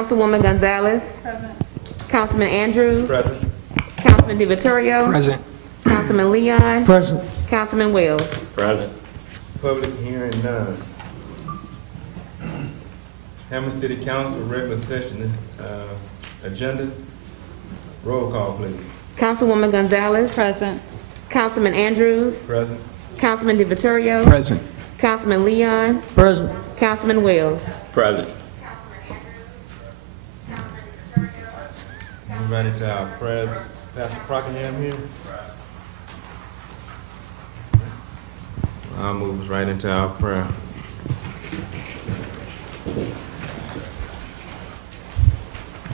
Councilwoman Gonzalez. Present. Councilman Andrews. Present. Councilman DiVittorio. Present. Councilman Leon. Present. Councilman Wells. Present. Public hearing none. Hammond City Council regular session agenda. Roll call, please. Councilwoman Gonzalez. Present. Councilman Andrews. Present. Councilman DiVittorio. Present. Councilman Leon. Present. Councilman Wells. Present. Move right into our prayer. Pastor Crockingham here. I'll move us right into our prayer.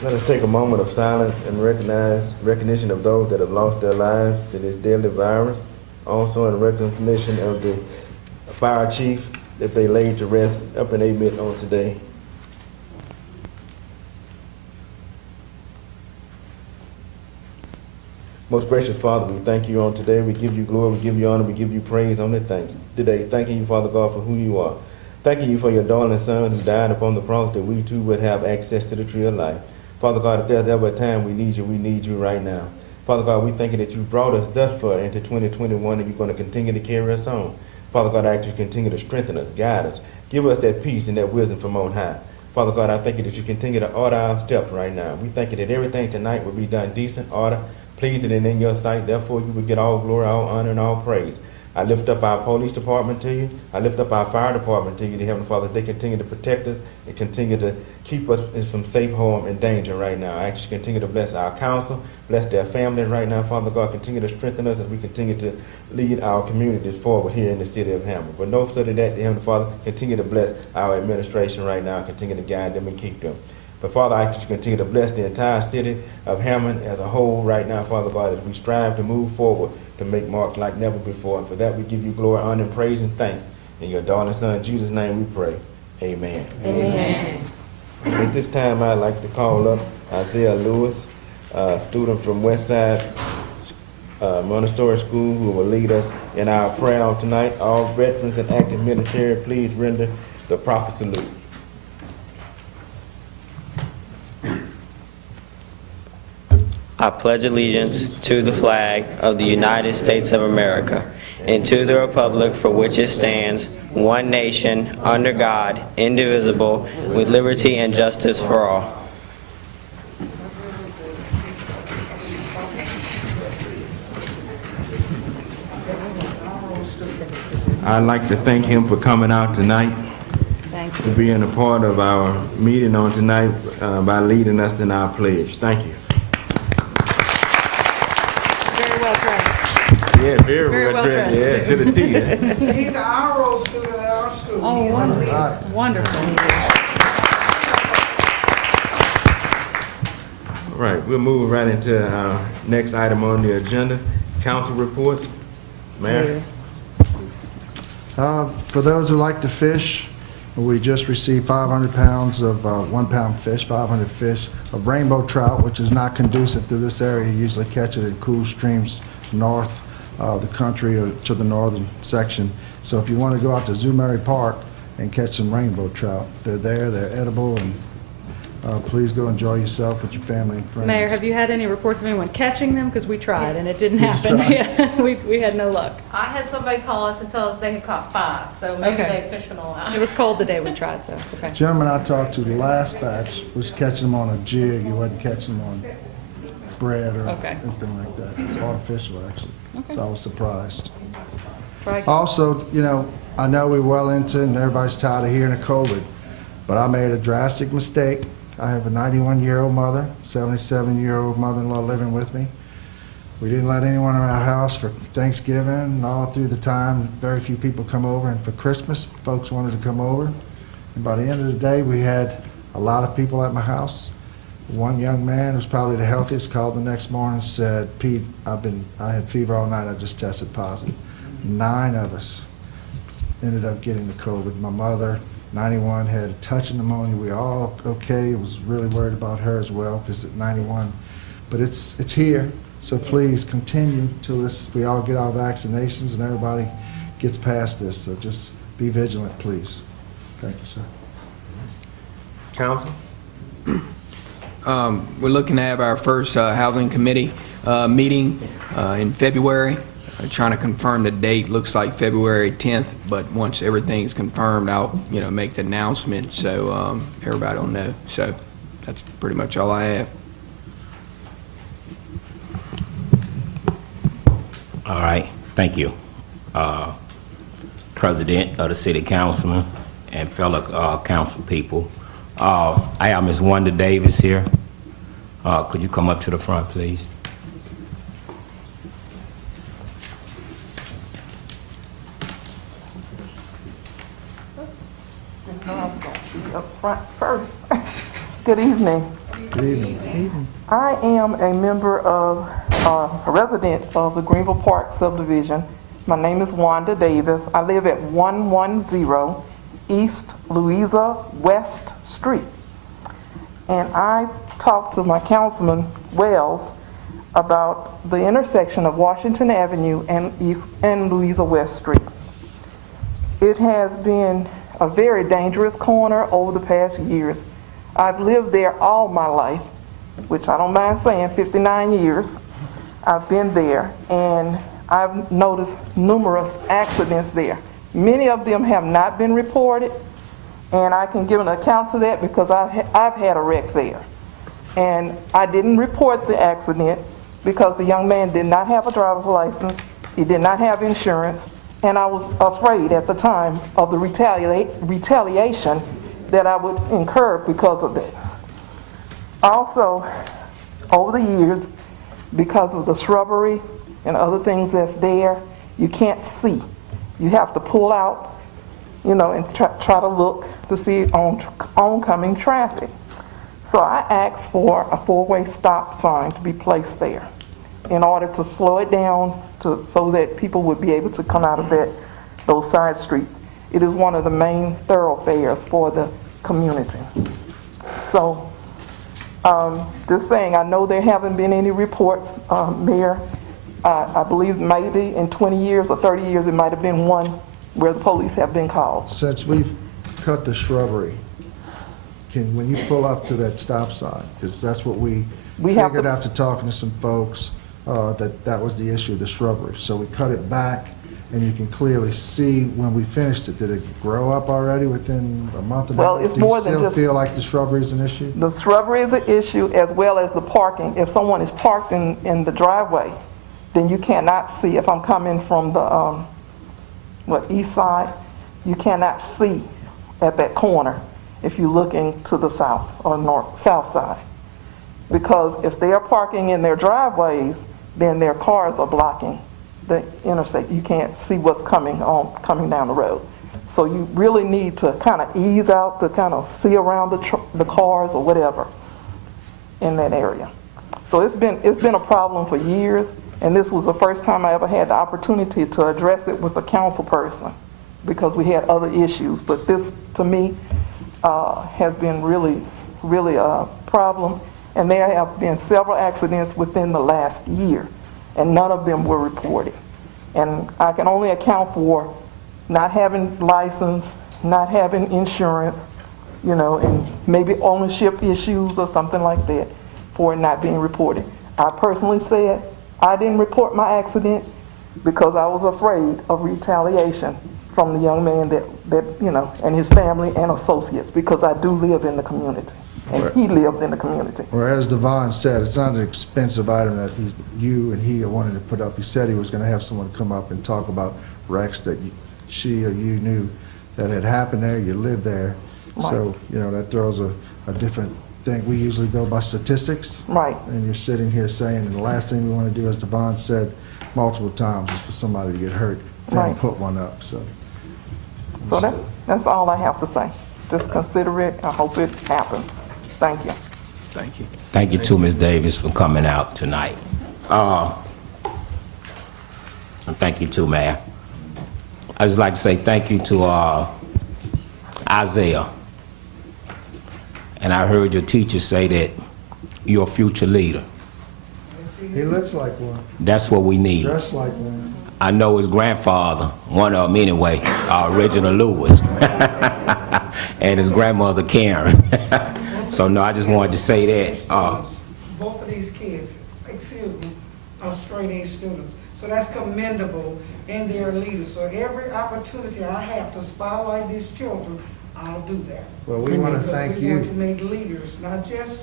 Let us take a moment of silence and recognition of those that have lost their lives to this deadly virus. Also in recognition of the fire chief that they laid to rest up in Amid on today. Most gracious Father, we thank you on today. We give you glory, we give you honor, we give you praise on today. Thanking you, Father God, for who you are. Thanking you for your darling Son who died upon the cross that we too would have access to the tree of life. Father God, if there's ever a time we need you right now. Father God, we thank you that you brought us thus far into 2021 and you're going to continue to carry us on. Father God, I ask you to continue to strengthen us, guide us, give us that peace and that wisdom from on high. Father God, I thank you that you continue to order our steps right now. We thank you that everything tonight will be done decent, order, pleasing, and in your sight. Therefore, you will get all glory, all honor, and all praise. I lift up our police department to you. I lift up our fire department to you, dear Heavenly Father. They continue to protect us and continue to keep us from safe harm and danger right now. I ask you to continue to bless our council, bless their families right now. Father God, continue to strengthen us as we continue to lead our communities forward here in the city of Hammond. But no further than that, dear Heavenly Father, continue to bless our administration right now, continue to guide them and keep them. But Father, I ask you to continue to bless the entire city of Hammond as a whole right now, Father God, as we strive to move forward to make marks like never before. And for that, we give you glory, honor, and praise and thanks. In your darling Son, Jesus' name we pray. Amen. Amen. So at this time, I'd like to call up Isaiah Lewis, a student from Westside Montessori School, who will lead us in our prayer on tonight. All veterans and active military, please render the proper salute. I pledge allegiance to the flag of the United States of America and to the republic for which it stands, one nation, under God, indivisible, with liberty and justice for all. I'd like to thank him for coming out tonight, Thank for being a part of our meeting on tonight by leading us in our pledge. Thank you. Very well dressed. Yeah, very well dressed. Yeah, dressed, to the T. He's an honor roll student at our school. Oh, He's a leader. wonderful. All right, we'll move right into our next item on the agenda, council reports. Mayor? For those who like to fish, we just received 500 pounds of 1 pound fish, 500 fish of rainbow trout, which is not conducive to this area. You usually catch it in cool streams north of the country or to the northern section. So if you want to go out to Zumari Park and catch some rainbow trout, they're there, they're edible, and please go enjoy yourself with your family and friends. Mayor, have you had any reports of anyone catching them? Because we tried and it didn't You happen. tried? Yeah, we had no luck. I had somebody call us and tell us they had caught 5, so maybe Okay. they fished them all out. It was cold the day we tried, so, okay. Gentleman I talked to the last batch was catching them on a jig. He wasn't catching them on bread or Okay. anything like that. It was artificial, actually. So I was surprised. Try again. Also, you know, I know we're well into it and everybody's tired of hearing of COVID, but I made a drastic mistake. I have a 91-year-old mother, 77-year-old mother-in-law living with me. We didn't let anyone in our house for Thanksgiving and all through the time. Very few people come over, and for Christmas, folks wanted to come over. And by the end of the day, we had a lot of people at my house. One young man, who's probably the healthiest, called the next morning and said, "Pete, I had fever all night, I just tested positive." 9 of us ended up getting the COVID. My mother, 91, had a touch of pneumonia. We were all okay. I was really worried about her as well because at 91. But it's here, so please continue till we all get our vaccinations and everybody gets past this. So just be vigilant, please. Thank you, sir. Council? We're looking to have our first housing committee meeting in February. Trying to confirm the date. Looks like February 10th, but once everything's confirmed, I'll make the announcement so everybody will know. So that's pretty much all I have. All right, thank you. President of the City Councilman and fellow council people. I have Ms. Wanda Davis here. Could you come up to the front, please? Up front first. Good evening. Good evening. I am a member of, a resident of the Greenville Park subdivision. My name is Wanda Davis. I live at 110 East Louisa West Street. And I talked to my councilman, Wells, about the intersection of Washington Avenue and Louisa West Street. It has been a very dangerous corner over the past years. I've lived there all my life, which I don't mind saying, 59 years. I've been there, and I've noticed numerous accidents there. Many of them have not been reported, and I can give an account to that because I've had a wreck there. And I didn't report the accident because the young man did not have a driver's license, he did not have insurance, and I was afraid at the time of the retaliation that I would incur because of that. Also, over the years, because of the shrubbery and other things that's there, you can't see. You have to pull out, and try to look to see oncoming traffic. So I asked for a four-way stop sign to be placed there in order to slow it down so that people would be able to come out of those side streets. It is one of the main thoroughfares for the community. So, just saying, I know there haven't been any reports, Mayor. I believe maybe in 20 years or 30 years it might have been one where the police have been called. Since we've cut the shrubbery, when you pull up to that stop sign, because that's what we figured after talking to some folks, that was the issue, the shrubbery. So we cut it back, and you can clearly see when we finished it. Did it grow up already within a month and a half? Well, it's more than just... Do you still feel like the shrubbery is an issue? The shrubbery is an issue, as well as the parking. If someone is parked in the driveway, then you cannot see. If I'm coming from the east side, you cannot see at that corner if you're looking to the south or south side. Because if they are parking in their driveways, then their cars are blocking the intersection. You can't see what's coming down the road. So you really need to kind of ease out to kind of see around the cars or whatever in that area. So it's been a problem for years, and this was the first time I ever had the opportunity to address it with a council person, because we had other issues. But this, to me, has been really, really a problem. And there have been several accidents within the last year, and none of them were reported. And I can only account for not having license, not having insurance, and maybe ownership issues or something like that for it not being reported. I personally said I didn't report my accident because I was afraid of retaliation from the young man that and his family and associates, because I do live in the community. And he lived in the community. Or as Devon said, it's not an expensive item that you and he wanted to put up. He said he was going to have someone come up and talk about wrecks that she or you knew that had happened there. You lived there. Right. So, that throws a different thing. We usually go by statistics. Right. And you're sitting here saying, and the last thing we want to do, as Devon said multiple times, is for somebody to get hurt. Then put one up. So that's all I have to say. Just consider it. I hope it happens. Thank you. Thank you. Thank you to Ms. Davis for coming out tonight. And thank you too, Mayor. I'd just like to say thank you to Isaiah. And I heard your teacher say that you're a future leader. he looks like one. That's what we need. Dressed like one. I know his grandfather, one of them anyway, Reginald Lewis, and his grandmother Karen. So no, I just wanted to say that. Both of these kids, are straight A students. So that's commendable in their leaders. So every opportunity I have to spotlight these children, I'll do that. Well, we want to Because thank we want you. to make leaders, not just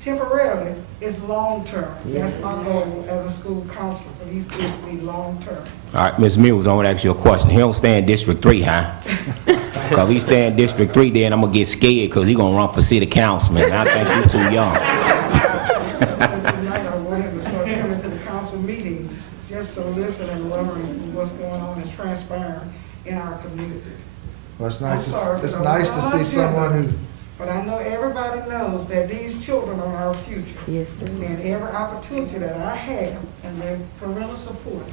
temporarily, it's long-term. That's my goal as a school counselor, for these kids to be long-term. All right, Ms. Mills, I want to ask you a question. He don't stay in District 3, huh? Because he stay in District 3, then I'm going to get scared because he going to run for city councilman. I think you too young. Tonight, I want him to start coming to the council meetings just to listen and learn what's going on and transpiring in our community. Well, it's I'm nice, sorry, it's but nice I'm to on see agenda. someone who, But I know everybody knows that these children are our future. Yes, sir. And every opportunity that I have and their parental support,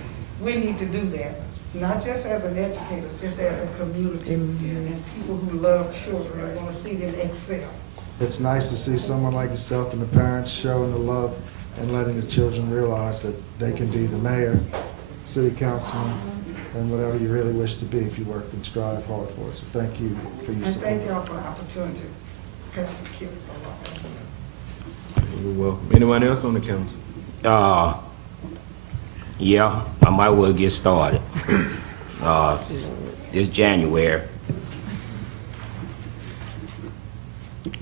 we need to do that. Not just as an educator, just as a community. And people who love children and want to see them excel. it's nice to see someone like yourself and the parents showing the love and letting the children realize that they can be the mayor, city councilman, and whatever you really wish to be if you work and strive hard for it. So thank you for your And thank support. y'all for the opportunity. Pastor Kip. You're welcome. Anyone else on the council? Yeah, I might well get started. This January,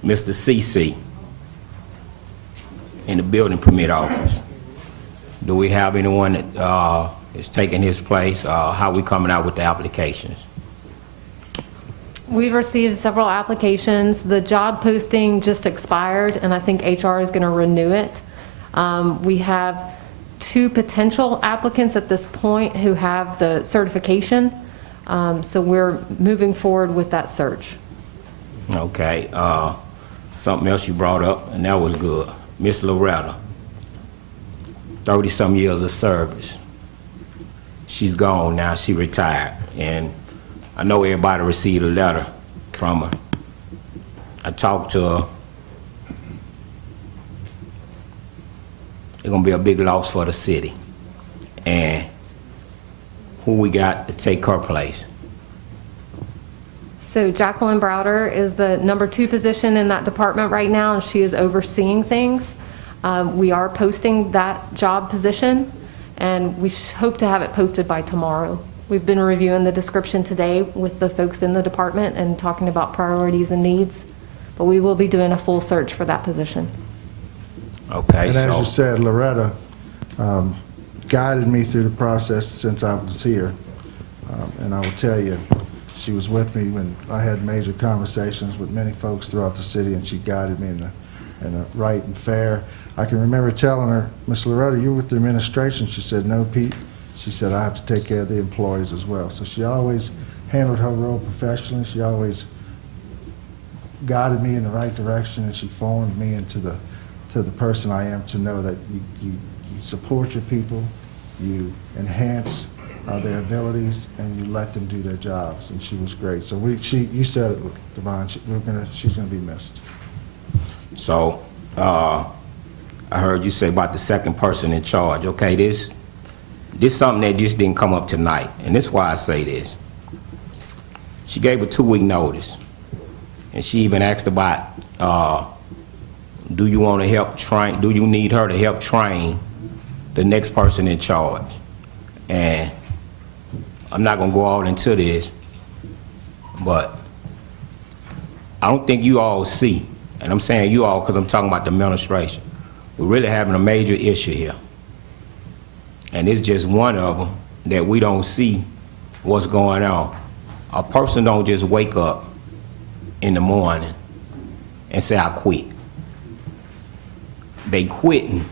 Mr. CC in the building permit office. Do we have anyone that is taking his place? How we coming out with the applications? We've received several applications. The job posting just expired, and I think HR is going to renew it. We have 2 potential applicants at this point who have the certification, so we're moving forward with that search. Okay, something else you brought up, and that was good. Miss Loretta, 30-some years of service. She's gone now, she retired, and I know everybody received a letter from her. I talked to her. It's gonna be a big loss for the city. And who we got to take her place? So Jacqueline Browder is the number 2 position in that department right now, and she is overseeing things. We are posting that job position, and we hope to have it posted by tomorrow. We've been reviewing the description today with the folks in the department and talking about priorities and needs, but we will be doing a full search for that position. Okay, And as you so, said, Loretta guided me through the process since I was here. And I will tell you, she was with me when I had major conversations with many folks throughout the city, and she guided me in a right and fair. I can remember telling her, Miss Loretta, you're with the administration. She said, no, Pete. She said, I have to take care of the employees as well. So she always handled her role professionally. She always guided me in the right direction, and she formed me into the person I am, to know that you support your people, you enhance their abilities, and you let them do their jobs. And she was great. So you said it, Devon, she's gonna be missed. so, I heard you say about the second person in charge. Okay, this something that just didn't come up tonight, and this is why I say this. She gave a 2-week notice, and she even asked about, do you want to help train, do you need her to help train the next person in charge? And I'm not gonna go all into this, but I don't think you all see, and I'm saying you all because I'm talking about the administration, we're really having a major issue here. And it's just one of them that we don't see what's going on. A person don't just wake up in the morning and say, I quit. They quitting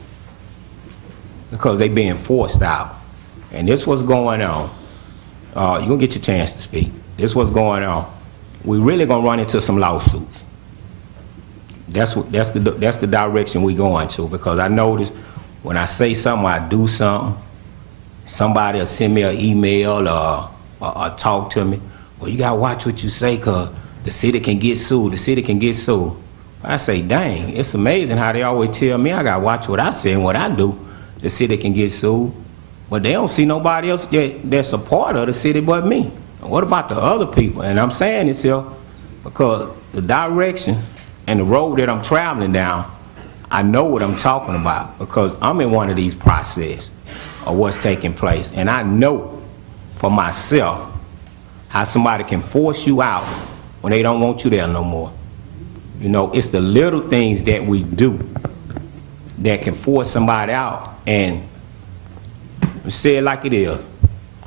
because they being forced out. And this what's going on. You're gonna get your chance to speak. This what's going on. We really gonna run into some lawsuits. That's the direction we going to, because I notice when I say something, I do something, somebody will send me an email or talk to me. Well, you gotta watch what you say, cause the city can get sued. The city can get sued. I say, dang, it's amazing how they always tell me I gotta watch what I say and what I do. The city can get sued, but they don't see nobody else that's a part of the city but me. What about the other people? And I'm saying this here because the direction and the road that I'm traveling down, I know what I'm talking about because I'm in one of these processes of what's taking place. And I know for myself how somebody can force you out when they don't want you there no more. You know, it's the little things that we do that can force somebody out. And say it like it is.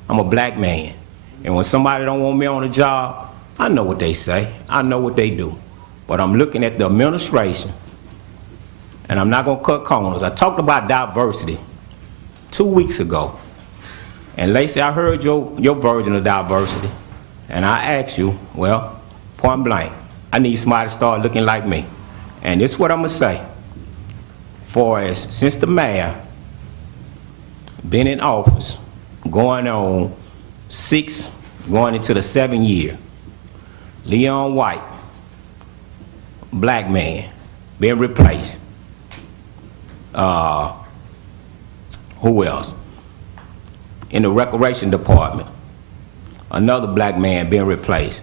I'm a black man. And when somebody don't want me on a job, I know what they say. I know what they do. But I'm looking at the administration, and I'm not gonna cut corners. I talked about diversity 2 weeks ago. And Lacey, I heard your version of diversity. And I asked you, well, point blank, I need somebody to start looking like me. And this is what I'm gonna say. Since the mayor been in office, going on 6, going into the 7th year, Leon White, black man, been replaced. Who else? In the recreation department, another black man being replaced.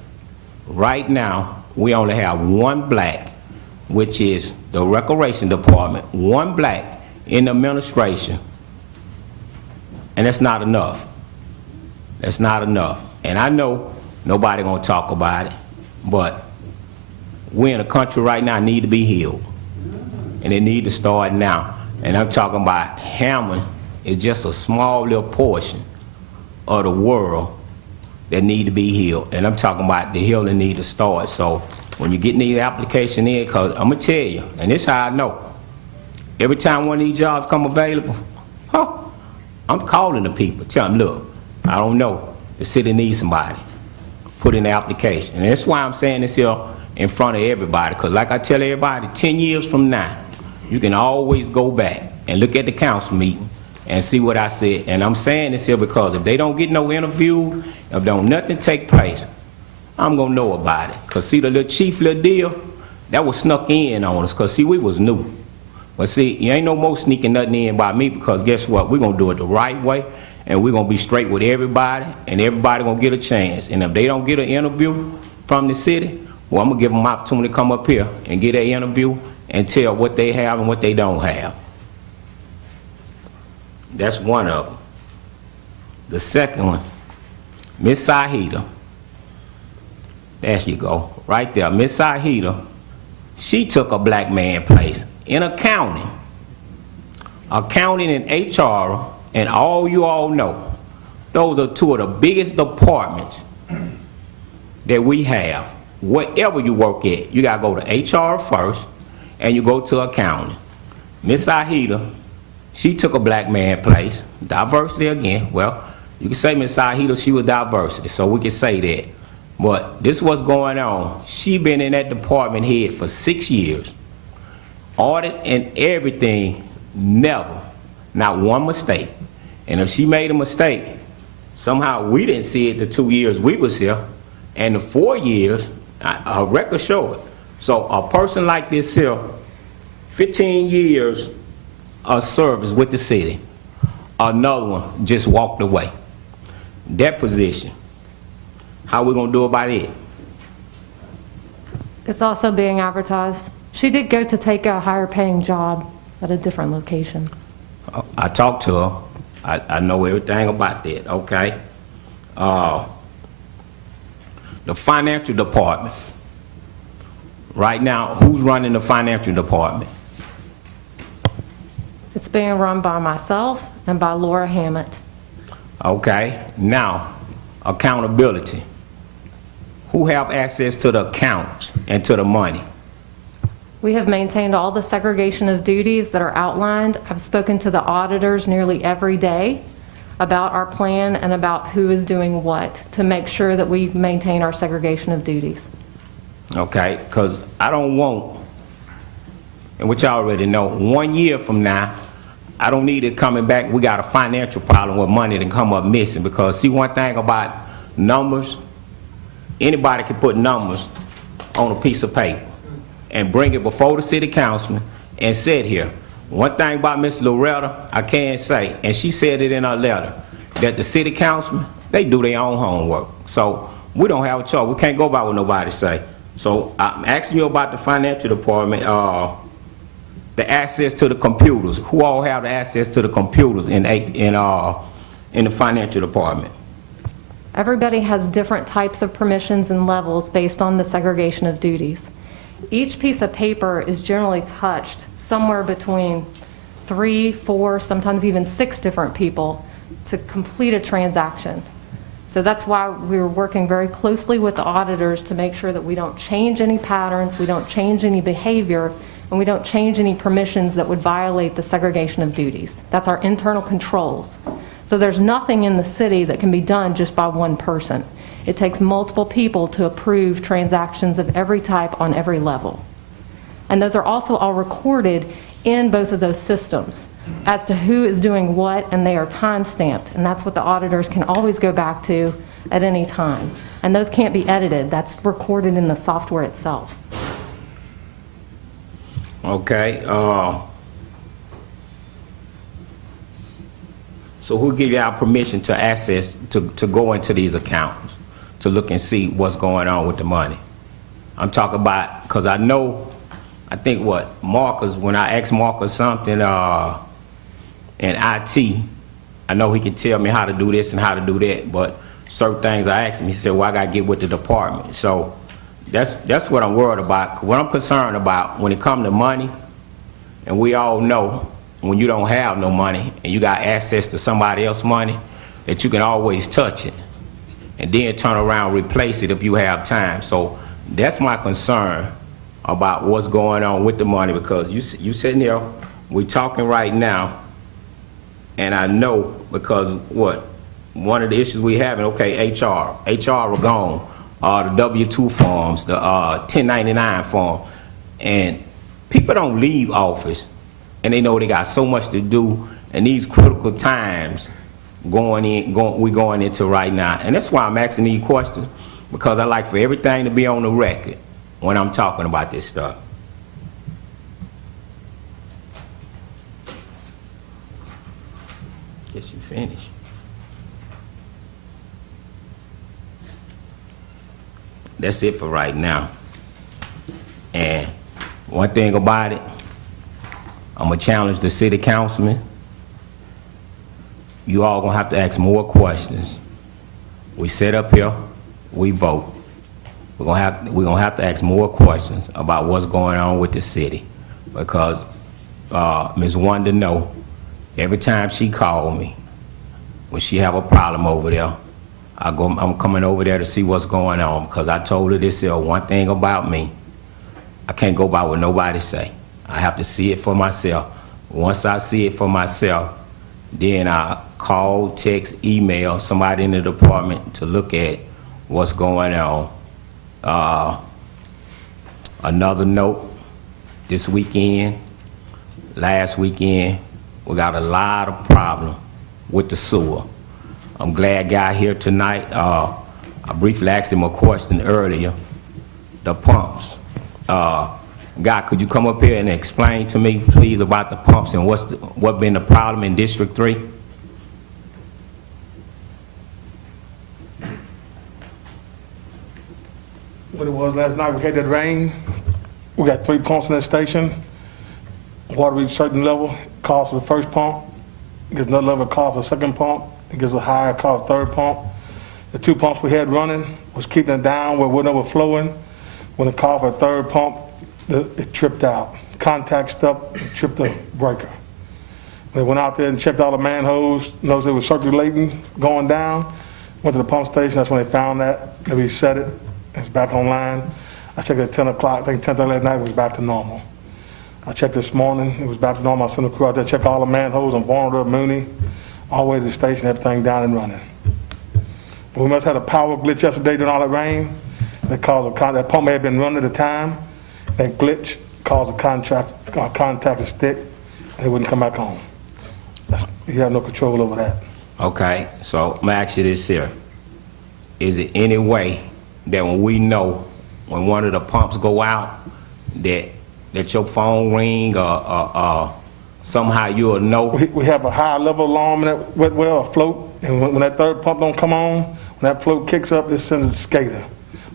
Right now, we only have one black, which is the recreation department, one black in the administration, and that's not enough. That's not enough. And I know nobody gonna talk about it, but we in a country right now need to be healed, and it need to start now. And I'm talking about Hammond is just a small little portion of the world that need to be healed. And I'm talking about the healing need to start. So when you get the application in, because I'm going to tell you, and this is how I know, every time one of these jobs come available, I'm calling the people, tell them, look, I don't know, the city needs somebody. Put in the application. And that's why I'm saying this here in front of everybody, because like I tell everybody, 10 years from now, you can always go back and look at the council meeting and see what I said. And I'm saying this here because if they don't get no interview, if nothing take place, I'm gonna know about it. Cause see the little chief little deal, that was snuck in on us, cause see we was new. But see, you ain't no more sneaking nothing in by me, because guess what? We're gonna do it the right way, and we're gonna be straight with everybody, and everybody gonna get a chance. And if they don't get an interview from the city, well, I'm gonna give them an opportunity to come up here and get an interview and tell what they have and what they don't have. That's one of them. The second one, Miss Sahida. There you go, right there. Miss Sahida, she took a black man place in accounting. Accounting and HR, and all you all know, those are two of the biggest departments that we have. Wherever you work at, you gotta go to HR first, and you go to accounting. Miss Sahida, she took a black man place. Diversity again. Well, you can say Miss Sahida, she was diversity, so we can say that. But this is what's going on. She been in that department head for 6 years. Audit and everything, never. Not one mistake. And if she made a mistake, somehow we didn't see it the 2 years we was here. And the 4 years, her record show it. So a person like this here, 15 years of service with the city, another one just walked away. That position, how we gonna do about it? It's also being advertised. She did go to take a higher paying job at a different location. I talked to her. I know everything about that, okay? The financial department. Right now, who's running the financial department? It's being run by myself and by Laura Hammond. Okay, now, accountability. Who have access to the accounts and to the money? We have maintained all the segregation of duties that are outlined. I've spoken to the auditors nearly every day about our plan and about who is doing what to make sure that we maintain our segregation of duties. Okay, because I don't want, and which I already know, 1 year from now, I don't need it coming back, we got a financial problem with money that come up missing. Because see, one thing about numbers, anybody can put numbers on a piece of paper and bring it before the city councilman and sit here. One thing about Miss Loretta, I can say, and she said it in her letter, that the city councilman, they do their own homework. So we don't have a choice. We can't go by what nobody say. So I'm asking you about the financial department, the access to the computers. Who all have the access to the computers in the financial department? Everybody has different types of permissions and levels based on the segregation of duties. Each piece of paper is generally touched somewhere between 3, 4, sometimes even 6 different people to complete a transaction. So that's why we're working very closely with the auditors to make sure that we don't change any patterns, we don't change any behavior, and we don't change any permissions that would violate the segregation of duties. That's our internal controls. So there's nothing in the city that can be done just by one person. It takes multiple people to approve transactions of every type on every level. And those are also all recorded in both of those systems as to who is doing what, and they are time-stamped. And that's what the auditors can always go back to at any time. And those can't be edited. That's recorded in the software itself. Okay. So who give you our permission to access, to go into these accounts, to look and see what's going on with the money? I'm talking about, because I know, I think what, Marcus, when I asked Marcus something in IT, I know he can tell me how to do this and how to do that, but certain things I asked him, he said, well, I got to get with the department. So that's what I'm worried about. What I'm concerned about when it comes to money, and we all know when you don't have no money and you got access to somebody else's money, that you can always touch it and then turn around and replace it if you have time. So that's my concern about what's going on with the money, because you sitting there, we talking right now, and I know because what, one of the issues we having, okay, HR are gone, the W-2 forms, the 1099 form, and people don't leave office, and they know they got so much to do, and these critical times we going into right now. And that's why I'm asking these questions, because I like for everything to be on the record when I'm talking about this stuff. Guess you finished. That's it for right now. And one thing about it, I'm gonna challenge the city councilman. You all gonna have to ask more questions. We sit up here, we vote. We're gonna have to ask more questions about what's going on with the city, because Ms. Wanda know every time she called me when she have a problem over there, I'm coming over there to see what's going on, because I told her this one thing about me. I can't go by what nobody say. I have to see it for myself. Once I see it for myself, then I call, text, email somebody in the department to look at what's going on. Another note, this weekend, last weekend, we got a lot of problem with the sewer. I'm glad guy here tonight. I briefly asked him a question earlier. The pumps. Guy, could you come up here and explain to me, please, about the pumps and what been the problem in District 3? What it was last night, we had that rain. We got 3 pumps in that station. Water reached a certain level, calls for the first pump. It gets another level, call for the second pump. It gets a higher, call for the third pump. The 2 pumps we had running was keeping it down where it wasn't overflowing. When it called for the third pump, it tripped out. Contact stopped, it tripped the breaker. They went out there and checked all the manholes, noticed it was circulating, going down. Went to the pump station, that's when they found that. They reset it, it's back online. I checked at 10 o'clock, I think 10:30 at night, it was back to normal. I checked this morning, it was back to normal. I sent the crew out there, checked all the manholes on Barnard, Mooney, all the way to the station, everything down and running. We must have had a power glitch yesterday during all that rain. That caused that pump had been running at the time. That glitch caused the contact to stick, and it wouldn't come back on. You have no control over that. Okay, so I'm gonna ask you this here. Is it any way that when we know when one of the pumps go out, that your phone ring or somehow you'll know? We have a high level alarm in that well afloat, and when that third pump don't come on, when that float kicks up, it sends a skater.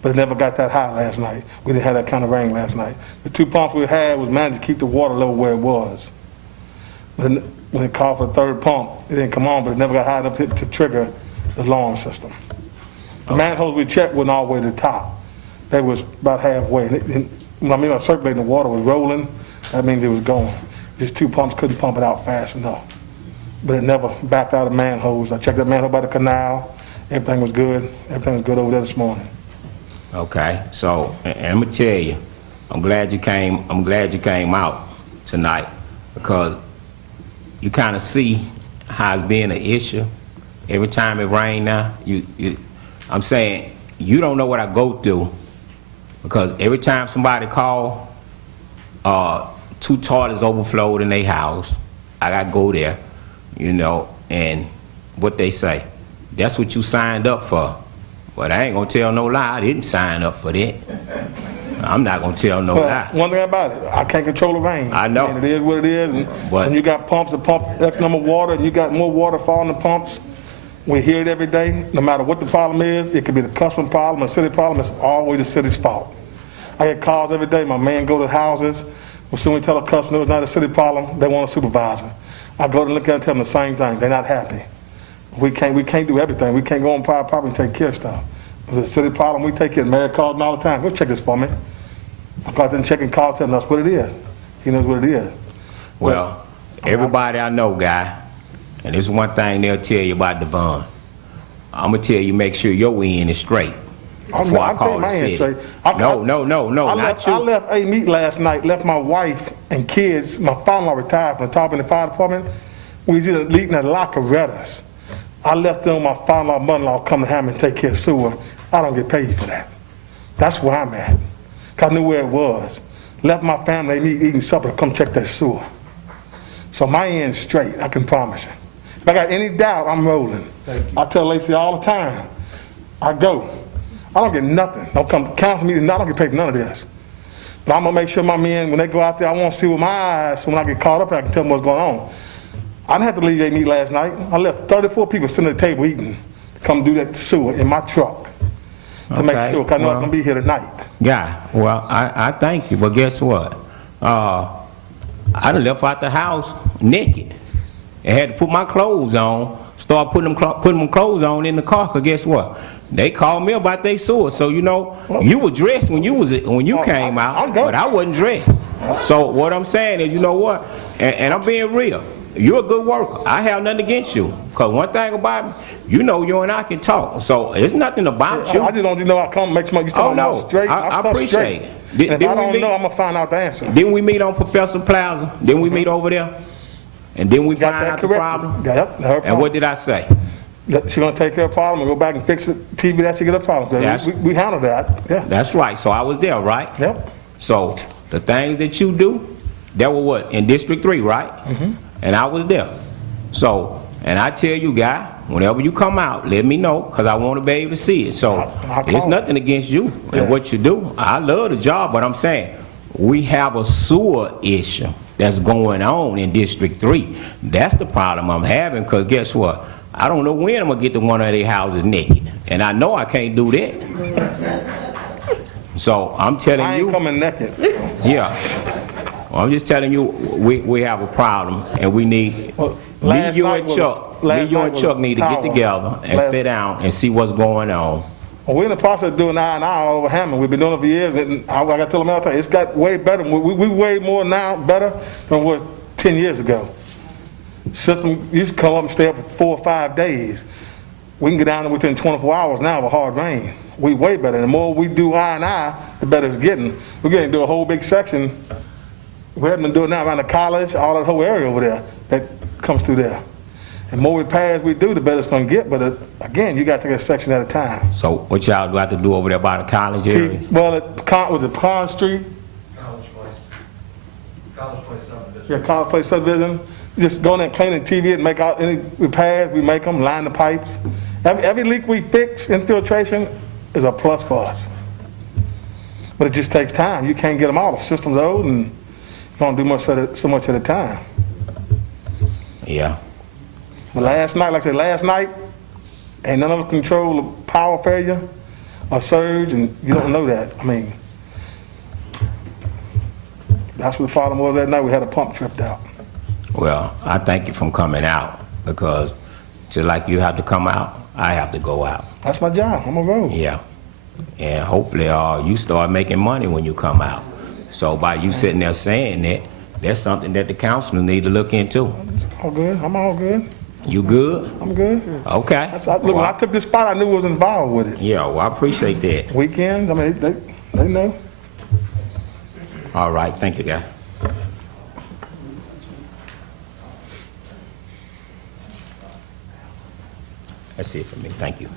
but it never got that high last night. We didn't have that kind of rain last night. The 2 pumps we had was managed to keep the water level where it was. When it called for the 3rd pump, it didn't come on, but it never got high enough to trigger the alarm system. The manholes we checked weren't all the way to the top. They was about halfway. When I mean by circulating, the water was rolling, that means it was going. Just 2 pumps couldn't pump it out fast enough. But it never backed out of manholes. I checked that manhole by the canal. Everything was good. Everything was good over there this morning. Okay, so, and I'm gonna tell you, I'm glad you came out tonight, because you kind of see how it's being an issue. Every time it rains now, I'm saying, you don't know what I go through, because every time somebody call, 2 toilets overflowed in their house, I gotta go there, you know, and what they say, that's what you signed up for. But I ain't gonna tell no lie, I didn't sign up for that. I'm not gonna tell no lie. One thing about it, I can't control the rain. I know. And it is what it is. And when you got pumps that pump X number of water, and you got more water falling in the pumps, we hear it every day. No matter what the problem is, it could be the customer problem, a city problem, it's always the city's fault. I get calls every day. My man go to houses. As soon as we tell a customer it's not a city problem, they want a supervisor. I go to look at them and tell them the same thing. They're not happy. We can't do everything. We can't go on private property and take care of stuff. If it's a city problem, we take it. Mayor calls me all the time. Go check this for me. I go out there and check and call, telling us what it is. He knows what it is. Well, everybody I know, guy, and there's one thing they'll tell you about the bond. I'm gonna tell you, make sure your end is straight before I call the city. No, not you. I left a meet last night, left my wife and kids, my father-in-law retired from the top in the fire department. We was eating at La Coretta's. I left them, my father-in-law, mother-in-law come to Hammond and take care of sewer. I don't get paid for that. That's where I'm at. Cause I knew where it was. Left my family, they eating supper to come check that sewer. So my end's straight, I can promise you. If I got any doubt, I'm rolling. I tell Lacey all the time, I go. I don't get nothing. Don't come council meeting, I don't get paid for none of this. But I'm gonna make sure my men, when they go out there, I want to see with my eyes, so when I get caught up, I can tell them what's going on. I didn't have to leave a meet last night. I left 34 people sitting at the table eating to come do that sewer in my truck to make sure, because I know I'm going to be here tonight. Yeah, well, I thank you, but guess what? I done left out the house naked and had to put my clothes on, start putting them clothes on in the car, because guess what? They called me about their sewer, so you know, you were dressed when you came out, but I wasn't dressed. So what I'm saying is, you know what, and I'm being real. You're a good worker. I have nothing against you. Because one thing about me, you know you and I can talk. So it's nothing about you. I just don't you know I come make sure you start straight. I appreciate it. If I don't know, I'm going to find out the answer. Didn't we meet on Professor Plaza? Didn't we meet over there? And then we find out the problem? Yep, her problem. And what did I say? She's going to take care of the problem and go back and fix the TV that she get a problem. We handle that. Yeah. That's right. So I was there, right? Yep. So the things that you do, that were what? In District 3, right? Mm-hmm. And I was there. So, and I tell you, guy, whenever you come out, let me know, because I want to be able to see it. So, it's nothing against you and what you do. I love the job, but I'm saying, we have a sewer issue that's going on in District 3. That's the problem I'm having, because guess what? I don't know when I'm going to get to one of their houses naked. And I know I can't do that. So, I'm telling you. I ain't coming naked. Yeah. Well, I'm just telling you, we have a problem, and we need, me, you, and Chuck need to get together and sit down and see what's going on. Well, we're in the process of doing I&I all over Hammond. We've been doing it for years, and I got to tell them all the time, it's got way better. We way more now, better than it was 10 years ago. System used to come up and stay up for 4 or 5 days. We can get down there within 24 hours now with hard rain. We way better. The more we do I&I, the better it's getting. We're getting to do a whole big section. We haven't been doing that around the college, all that whole area over there that comes through there. And the more repairs we do, the better it's going to get. But again, you got to take a section at a time. So what y'all do have to do over there by the college area? Well, was it Pond Street? College Place subdivision. Yeah, College Place subdivision. Just go in there and clean the TV and make out any repairs. We make them, line the pipes. Every leak we fix, infiltration, is a plus for us. But it just takes time. You can't get them all. The system's old and don't do so much at a time. Yeah. But last night, like I said, ain't none of us control the power failure. a surge, and you don't know that. I mean, that's what the problem was that night. We had a pump tripped out. Well, I thank you for coming out, because just like you have to come out, I have to go out. That's my job. I'm a road. Yeah. And hopefully you start making money when you come out. So by you sitting there saying that, that's something that the council need to look into. It's all good. I'm all good. You good? I'm good. Okay. Look, when I took this spot, I knew I was involved with it. Yeah, well, I appreciate that. Weekends, I mean, they know. All right, thank you, guy. That's it for me, thank you.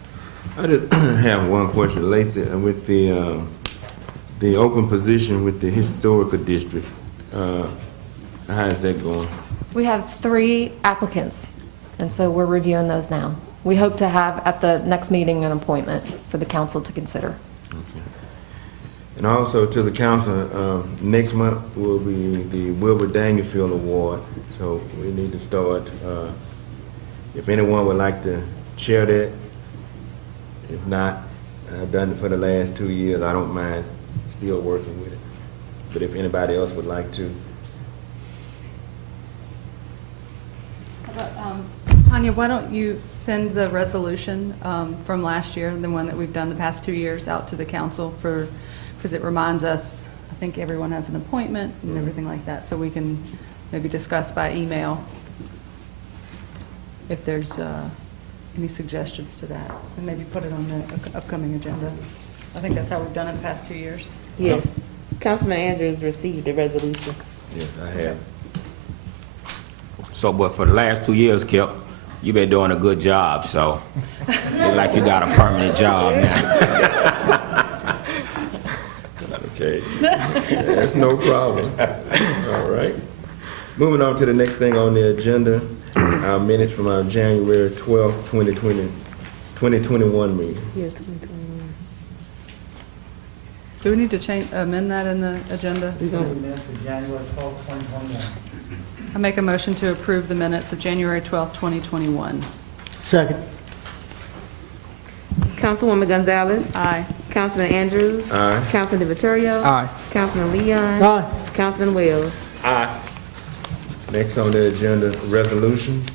I just have one question, Lacey, with the open position with the historical district. How is that going? We have 3 applicants, and so we're reviewing those now. We hope to have at the next meeting an appointment for the council to consider. Okay. And also to the council, next month will be the Wilbur Dangerfield Award, so we need to start. If anyone would like to chair that, if not, I've done it for the last 2 years. I don't mind still working with it. But if anybody else would like to. Tanya, why don't you send the resolution from last year, the one that we've done the past 2 years, out to the council because it reminds us, I think everyone has an appointment and everything like that, so we can maybe discuss by email if there's any suggestions to that, and maybe put it on the upcoming agenda. I think that's how we've done it the past 2 years. Yes. Councilman Andrews received the resolution. Yes, I have. So, but for the last 2 years, Kip, you've been doing a good job, so it's like you got a permanent job now. Okay. That's no problem. All right. Moving on to the next thing on the agenda, our minutes from our January 12th, 2021 meeting. Yeah, 2021. Do we need to amend that in the agenda? Minutes of January 12, 2021. I make a motion to approve the minutes of January 12th, 2021. Second. Councilwoman Gonzalez. Aye. Councilman Andrews. Aye. Councilman DiViterio. Aye. Councilman Leon. Aye. Councilman Wells. Aye. Next on the agenda, resolutions.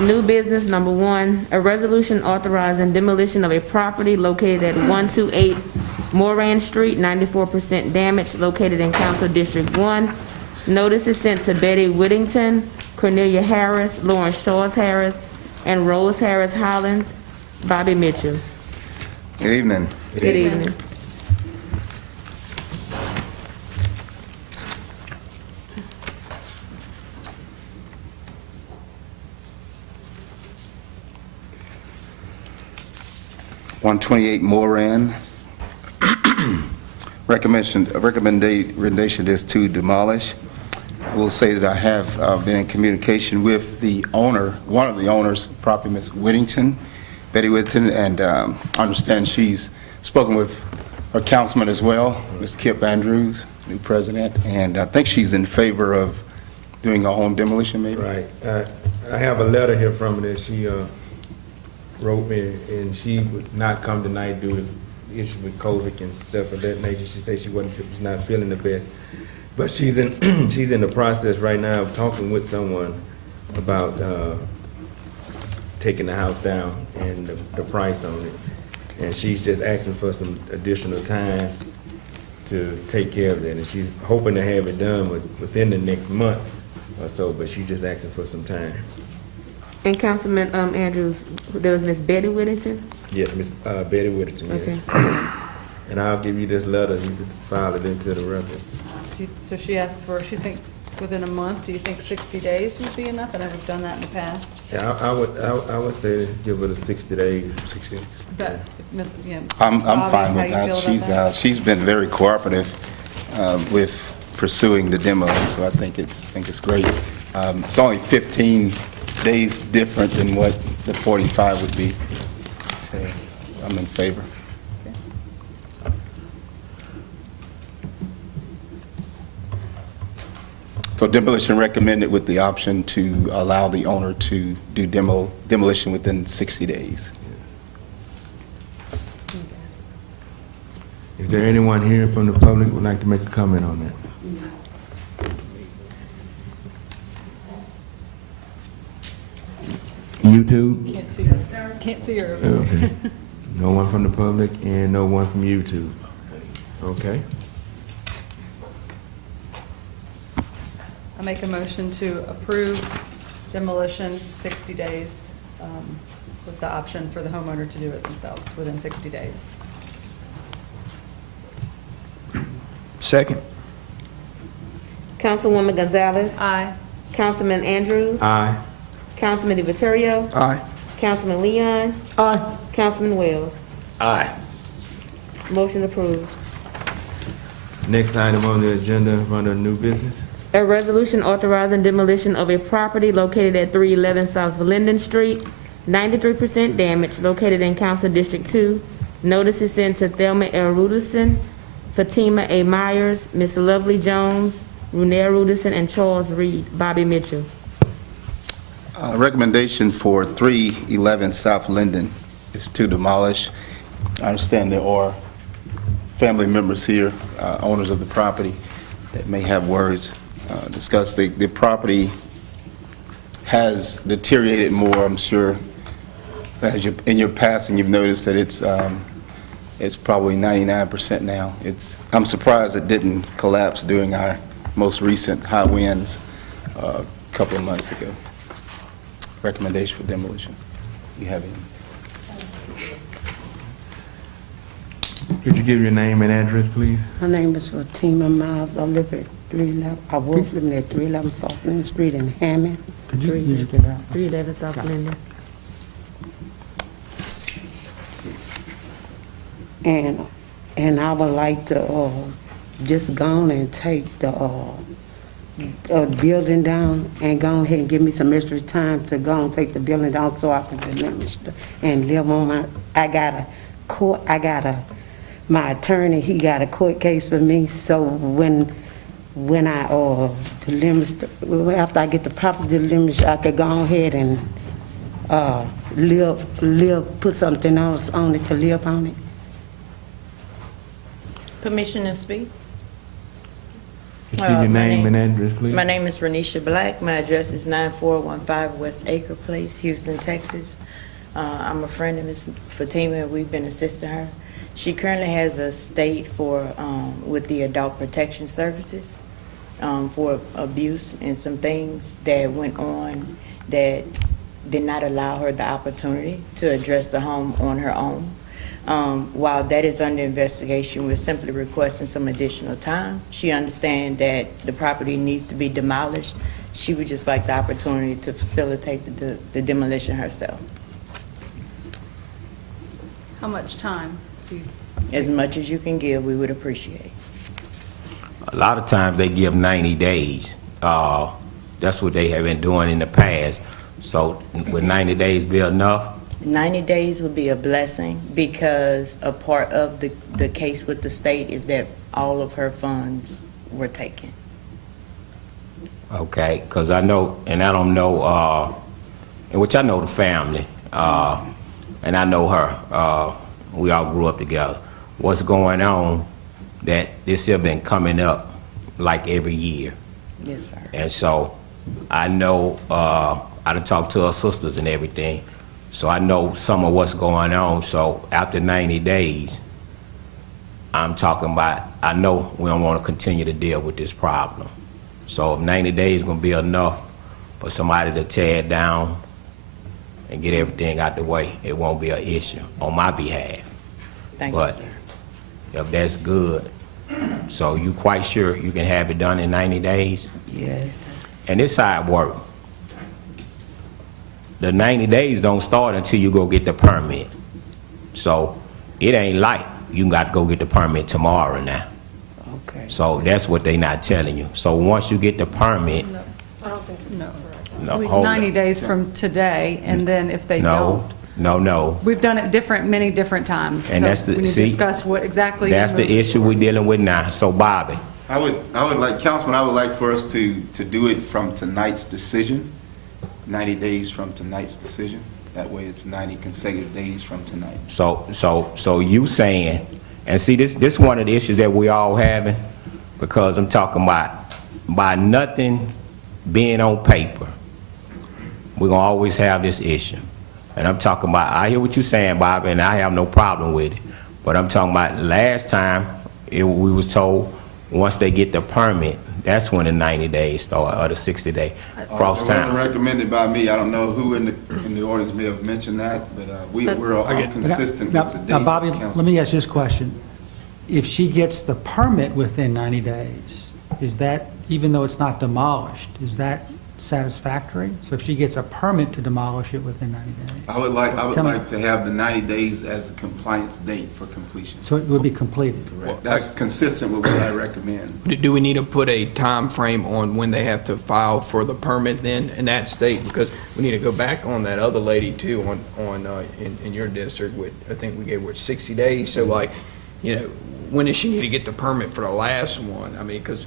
New business number 1, a resolution authorizing demolition of a property located at 128 Moran Street, 94% damage, located in Council District 1. Notice is sent to Betty Whittington, Cornelia Harris, Lawrence Shawes Harris, and Rose Harris Hollins. Bobby Mitchell. Good evening. Good evening. (128) Moran. Recommendation is to demolish. I will say that I have been in communication with the owner, one of the owners, property, Ms. Whittington, Betty Whittington, and I understand she's spoken with her councilman as well, Mr. Kip Andrews, new president, and I think she's in favor of doing a home demolition, maybe? Right. I have a letter here from her that she wrote me, and she would not come tonight due to issues with COVID and stuff of that nature. She said she was not feeling the best. But she's in she's in the process right now of talking with someone about taking the house down and the price on it. And she's just asking for some additional time to take care of that. And she's hoping to have it done within the next month or so, but she's just asking for some time. And Councilman Andrews, there was Miss Betty Whittington? Yes, Miss Betty Whittington, yes. Okay. And I'll give you this letter, you can file it into the record. So she asked for, she thinks within a month. Do you think 60 days would be enough? I know we've done that in the past. Yeah, I would say give it a 60 days. 60 days. But, yeah. I'm Bobby, fine how with you feel about that. that? She's been very cooperative with pursuing the demo, so I think it's great. It's only 15 days different than what the 45 would be. So I'm in favor. So demolition recommended with the option to allow the owner to do demolition within 60 days. Is there anyone here from the public who would like to make a comment on that? YouTube? Can't see her. Can't see her. Okay. No one from the public and no one from YouTube. Okay. I make a motion to approve demolition 60 days with the option for the homeowner to do it themselves within 60 days. Second. Councilwoman Gonzalez. Aye. Councilman Andrews. Aye. Councilman DiViterio. Aye. Councilman Leon. Aye. Councilman Wells. Aye. Motion approved. Next item on the agenda under new business. A resolution authorizing demolition of a property located at 311 South Linden Street, 93% damage, located in Council District 2. Notice is sent to Thelma L. Rudison, Fatima A. Myers, Miss Lovely Jones, Runel Rudison, and Charles Reed. Bobby Mitchell. Recommendation for 311 South Linden is to demolish. I understand there are family members here, owners of the property, that may have words discussed. The property has deteriorated more, I'm sure. As in your passing, you've noticed that it's probably 99% now. I'm surprised it didn't collapse during our most recent high winds a couple of months ago. Recommendation for demolition. You have any? Could you give your name and address, please? My name is Fatima Miles. I live at 311, I work living at 311 South Linden Street in Hammond. Could you get out? 311 South Linden. And I would like to just go on and take the building down and go ahead and give me some extra time to go and take the building down so I can demolish and live on my attorney, he got a court case for me, so when I demolish, after I get the property demolished, I could go ahead and put something else on it to live on it. Permission to speak? Just give your name and address, please. My name is Renisha Black. My address is 9415 West Acre Place, Houston, Texas. I'm a friend of Ms. Fatima. We've been assisting her. She currently has a state with the Adult Protection Services for abuse and some things that went on that did not allow her the opportunity to address the home on her own. While that is under investigation, we're simply requesting some additional time. She understands that the property needs to be demolished. She would just like the opportunity to facilitate the demolition herself. How much time? As much as you can give, we would appreciate. A lot of times they give 90 days. That's what they have been doing in the past. So would 90 days be enough? 90 days would be a blessing because a part of the case with the state is that all of her funds were taken. Okay, because I know, and I don't know, in which I know the family, and I know her. We all grew up together. What's going on that this have been coming up like every year. Yes, sir. And so I know, I done talked to her sisters and everything, so I know some of what's going on. So after 90 days, I'm talking about, I know we don't want to continue to deal with this problem. So if 90 days is going to be enough for somebody to tear it down and get everything out the way, it won't be an issue on my behalf. Thank But you, sir. if that's good, so you quite sure you can have it done in 90 days? Yes. And this how it work. The 90 days don't start until you go get the permit. So it ain't like you got to go get the permit tomorrow now. Okay. So that's what they not telling you. So once you get the permit, No, I don't think, no. no, hold 90 it. days from today, and then if they don't. No. We've done it many different times. And so that's the- we need see, to discuss what exactly. That's the issue we're dealing with now. So Bobby, I would like, Councilman, I would like for us to do it from tonight's decision, 90 days from tonight's decision. That way it's 90 consecutive days from tonight. so you saying And see, this one of the issues that we all having, because I'm talking about by nothing being on paper, we're gonna always have this issue. And I'm talking about, I hear what you're saying, Bob, and I have no problem with it. But I'm talking about last time, we was told, once they get the permit, that's when the 90 days start, or the 60 day cross It time. wasn't recommended by me. I don't know who in the audience may have mentioned that, but we're all consistent Now, with the date. now, Bobby, of council. let me ask you this question. If she gets the permit within 90 days, is that, even though it's not demolished, is that satisfactory? So if she gets a permit to demolish it within 90 days? I would like Tell me. to have the 90 days as the compliance date for completion. So it would be completed? That's consistent with what I recommend. Do we need to put a time frame on when they have to file for the permit then in that state? Because we need to go back on that other lady too in your district with, I think we gave her 60 days. So like, you know, when does she need to get the permit for the last one? I mean, because,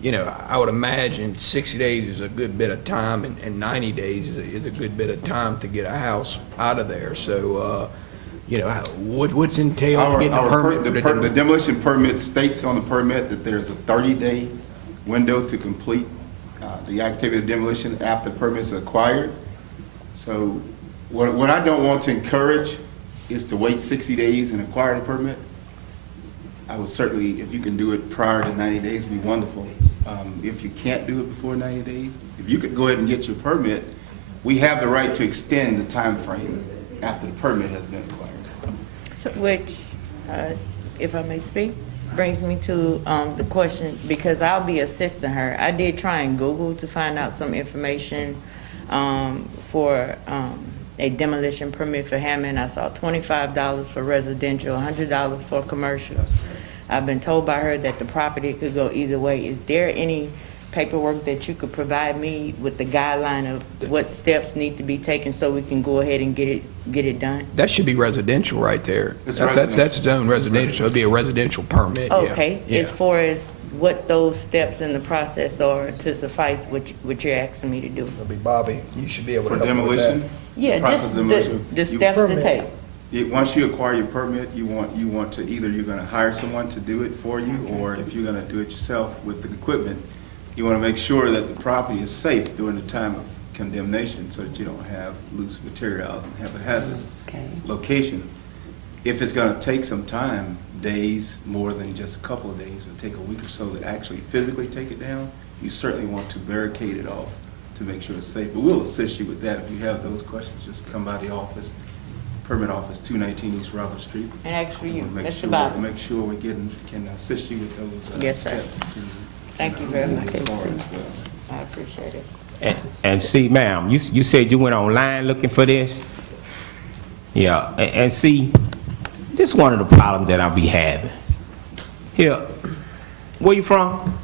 you know, I would imagine 60 days is a good bit of time and 90 days is a good bit of time to get a house out of there. So, you know, what's entailed getting a permit for The demolition permit states on the permit that there's a 30-day window to complete the activity of demolition after permits are acquired. So what I don't want to encourage is to wait 60 days and acquire the permit. I would certainly, if you can do it prior to 90 days, would be wonderful. If you can't do it before 90 days, if you could go ahead and get your permit, we have the right to extend the time frame after the permit has been acquired. So, which, if I may speak, brings me to the question, because I'll be assisting her. I did try and Google to find out some information for a demolition permit for Hammond. I saw $25 for residential, $100 for commercial. I've been told by her that the property could go either way. Is there any paperwork that you could provide me with the guideline of what steps need to be taken so we can go ahead and get it done? That should be residential right there. It's That's its own residential. It'd be a residential permit. Yeah. Okay, Yeah. as far as what those steps in the process are to suffice what you're asking me to do. It'll be Bobby. You should be able For to help with demolition? Yeah, process just demolition. the steps to take. Once you acquire your permit, you want to either you're going to hire someone to do it for you, or if you're going to do it yourself with the equipment, you want to make sure that the property is safe during the time of condemnation so that you don't have loose material out and have a hazard location. If it's going to take some time, days, more than just a couple of days, it'll take a week or so to actually physically take it down, you certainly want to barricade it off to make sure it's safe. But we'll assist you with that. If you have those questions, just come by the office. Permit office, 219 East Robert Street. And ask for you, Make Mr. sure- Bobby. Make sure we can assist you with those Yes, sir. steps. Thank you very much. As far as, I appreciate it. And see, ma'am, you said you went online looking for this? Yeah, and see, this is one of the problems that I'll be having. Here, where you from?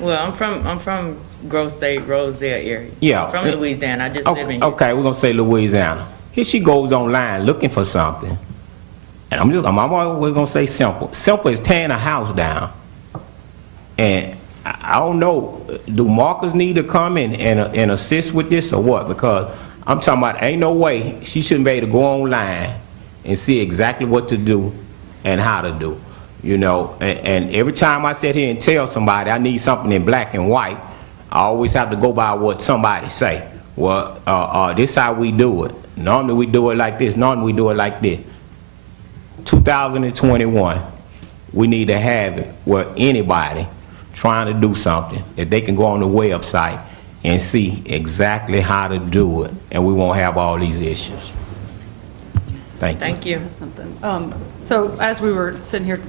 Well, I'm from Grove State, Rosedale area. Yeah. I'm from Louisiana. I just live in Houston. Okay, we're gonna say Louisiana. Here she goes online looking for something. And I'm always gonna say simple. Simple is tearing a house down. And I don't know, do Marcus need to come and assist with this or what? Because I'm talking about, ain't no way she shouldn't be able to go online and see exactly what to do and how to do. You know, and every time I sit here and tell somebody I need something in black and white, I always have to go by what somebody say. Well, this how we do it. Normally we do it like this, normally we do it like this. 2021, we need to have it where anybody trying to do something, that they can go on the website and see exactly how to do it, and we won't have all these issues. Thank you. Thank you. Something. So as we were sitting here,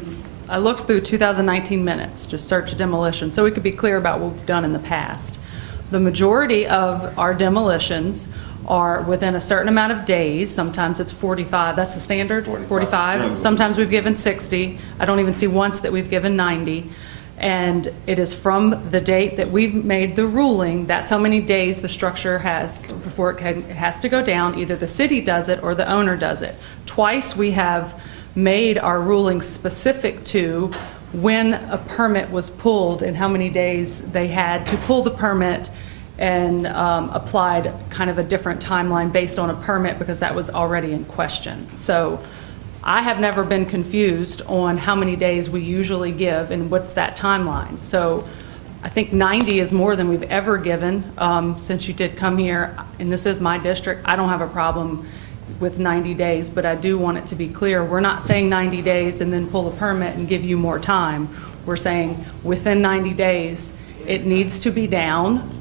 I looked through 2019 minutes, just search demolition, so we could be clear about what we've done in the past. The majority of our demolitions are within a certain amount of days. Sometimes it's 45, that's the standard, 45. Sometimes we've given 60. I don't even see once that we've given 90. And it is from the date that we've made the ruling, that's how many days the structure has before it has to go down. Either the city does it or the owner does it. Twice we have made our ruling specific to when a permit was pulled and how many days they had to pull the permit, and applied kind of a different timeline based on a permit because that was already in question. So I have never been confused on how many days we usually give and what's that timeline. So I think 90 is more than we've ever given since you did come here, and this is my district. I don't have a problem with 90 days, but I do want it to be clear. We're not saying 90 days and then pull a permit and give you more time. We're saying within 90 days, it needs to be down.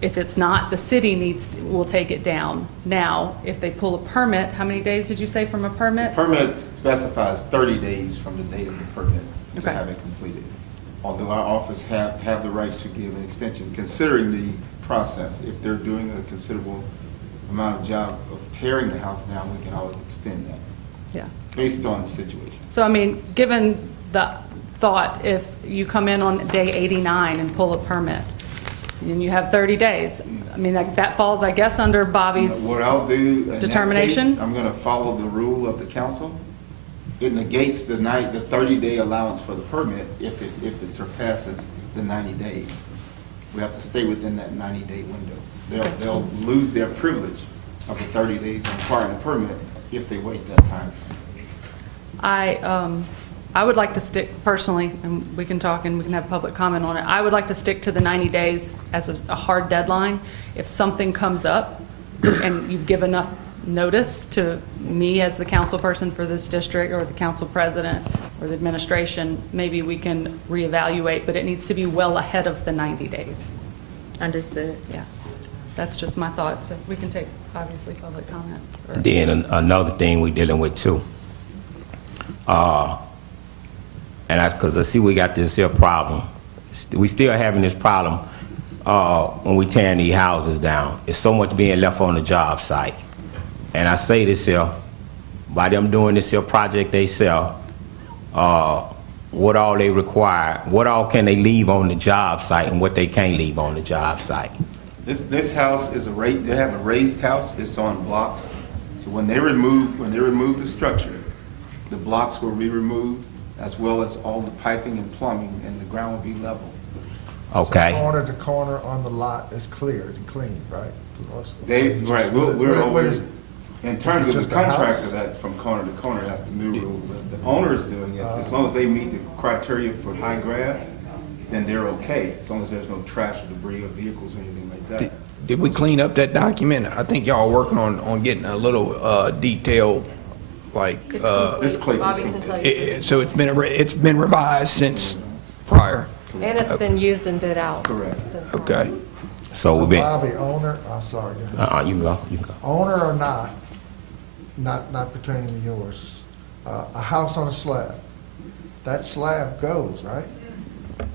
If it's not, the city will take it down. Now, if they pull a permit, how many days did you say from a permit? Permit specifies 30 days from the date of the permit to Okay. have it completed. Although our office have the right to give an extension, considering the process. If they're doing a considerable amount of job of tearing the house down, we can always extend that, Yeah. based on the situation. So, I mean, given the thought, if you come in on day 89 and pull a permit, and you have 30 days, I mean, that falls, I guess, under Bobby's What I'll do in that determination? case, I'm gonna follow the rule of the council. It negates the 30-day allowance for the permit if it surpasses the 90 days. We have to stay within that 90-day window. They'll lose their privilege of the 30 days requiring a permit if they wait that time. I would like to stick, personally, and we can talk and we can have public comment on it, I would like to stick to the 90 days as a hard deadline. If something comes up and you give enough notice to me as the council person for this district, or the council president, or the administration, maybe we can reevaluate, but it needs to be well ahead of the 90 days. Understood. Yeah, that's just my thoughts. So we can take, obviously, public comment. Then another thing we're dealing with too. And that's because I see we got this here problem. We still having this problem when we tearing these houses down. There's so much being left on the job site. And I say this here, by them doing this here project they sell, what all they require, what all can they leave on the job site and what they can't leave on the job site. This house is they have a raised house, it's on blocks. So when they remove the structure, the blocks will be removed, as well as all the piping and plumbing, and the ground will be level. Okay. So corner to corner on the lot is cleared and clean, right? Right, What is it? In terms of just the a contractor, house? that from corner to corner, that's the new rule. But the owner is doing it, as long as they meet the criteria for high grass, then they're okay, as long as there's no trash or debris or vehicles or anything like that. Did we clean up that document? I think y'all are working on getting a little detailed, like, This clip Bobby can tell you. so it's been revised since prior. And it's been used and bid out. Correct. since Okay. So So we've been, Bobby, owner, I'm sorry, go ahead. you can go, you can go. Owner or not pertaining to yours, a house on a slab, that slab goes, right?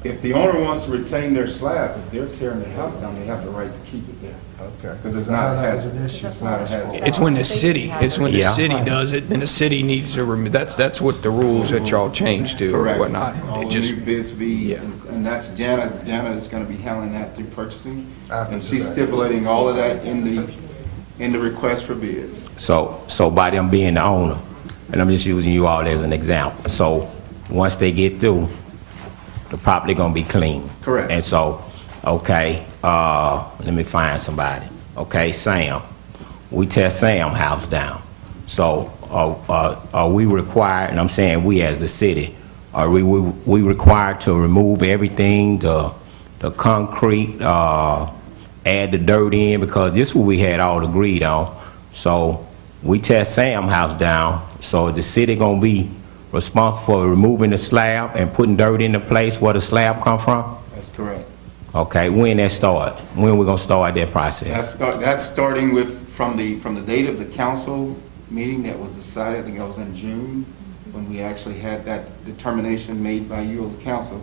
If the owner wants to retain their slab, if they're tearing their house down, they have the right to keep it there. Okay. Because it's I know not a that was hazard. an issue It's for not a us. hazard. It's when the city Yeah. does it, then the city needs to remove, that's what the rules that y'all changed to or Correct. whatnot. All It the just, new bids be, Yeah. and that's Jana is gonna be handling that through purchasing. After And she's today. stipulating all of that in the request for bids. So by them being the owner, and I'm just using you all as an example, so once they get through, the property gonna be clean. Correct. And so, okay, let me find somebody. Okay, Sam, we tear Sam house down. So are we required, and I'm saying we as the city, are we required to remove everything, the concrete, add the dirt in, because this is what we had all agreed on. So we tear Sam house down, so the city gonna be responsible for removing the slab and putting dirt in the place where the slab come from? That's correct. Okay, when that start? When we gonna start that process? That's starting with, from the date of the council meeting that was decided, I think that was in June, when we actually had that determination made by you, the council.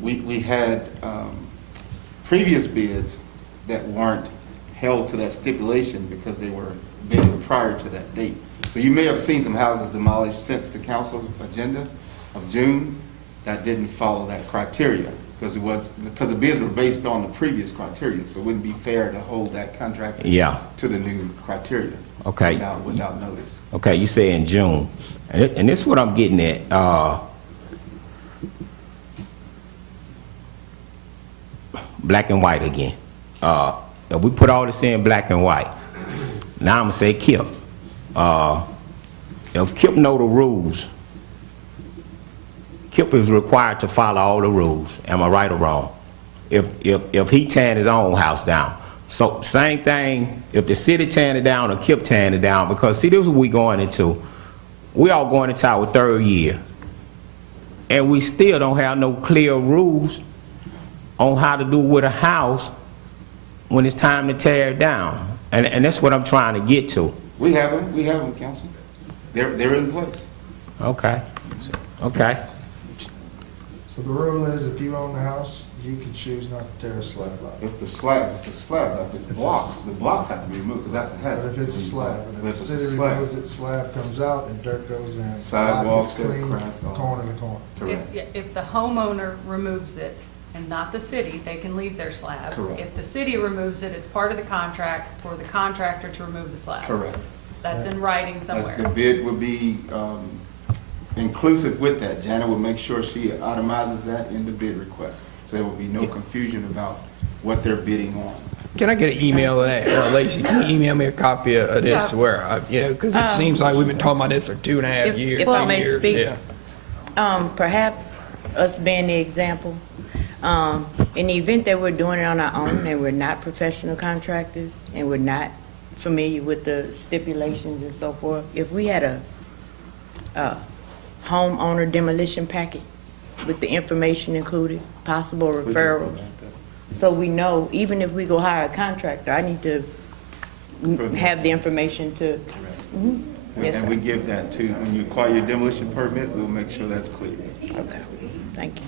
We had previous bids that weren't held to that stipulation because they were bid prior to that date. So you may have seen some houses demolished since the council agenda of June that didn't follow that criteria, because the bids were based on the previous criteria, so it wouldn't be fair to hold that contract to the new criteria. Okay. Without notice. Okay, you say in June, and this is what I'm getting at. Black and white again. If we put all this in black and white, now I'm gonna say Kip. if Kip know the rules, Kip is required to follow all the rules. Am I right or wrong? If he tearing his own house down. So same thing, if the city tearing it down or Kip tearing it down, because see, this is what we going into. We all going into our third year, and we still don't have no clear rules on how to do with a house when it's time to tear it down. And that's what I'm trying to get to. We have them, Council. They're in place. Okay. Okay. So the rule is if you own the house, you can choose not to tear a slab out. If it's a slab, if it's blocks, the blocks have to be removed, because that's a hazard. But if it's a slab, and if the it's a city slab. removes it, slab comes out and dirt goes in. Sidewalks, Lot gets clean, cracks, all. corner to corner. If the homeowner removes it and not the city, they can leave their slab. Correct. If the city removes it, it's part of the contract for the contractor to remove the slab. Correct. That's in writing The somewhere. bid would be inclusive with that. Janet will make sure she itemizes that in the bid request, so there will be no confusion about what they're bidding on. Can I get an email of that? Lacey, can you email me a copy of this Yeah. where, because it seems like we've been talking about this for 2.5 years. If I 3 may years, speak, yeah. perhaps us being the example, in the event that we're doing it on our own and we're not professional contractors and we're not familiar with the stipulations and so forth, if we had a homeowner demolition packet with the information included, possible referrals, so we know, even if we go hire a contractor, I need to have the information to. Mhm. Yes, And sir. we give that to, when you acquire your demolition permit, we'll make sure that's clear. Okay, thank you.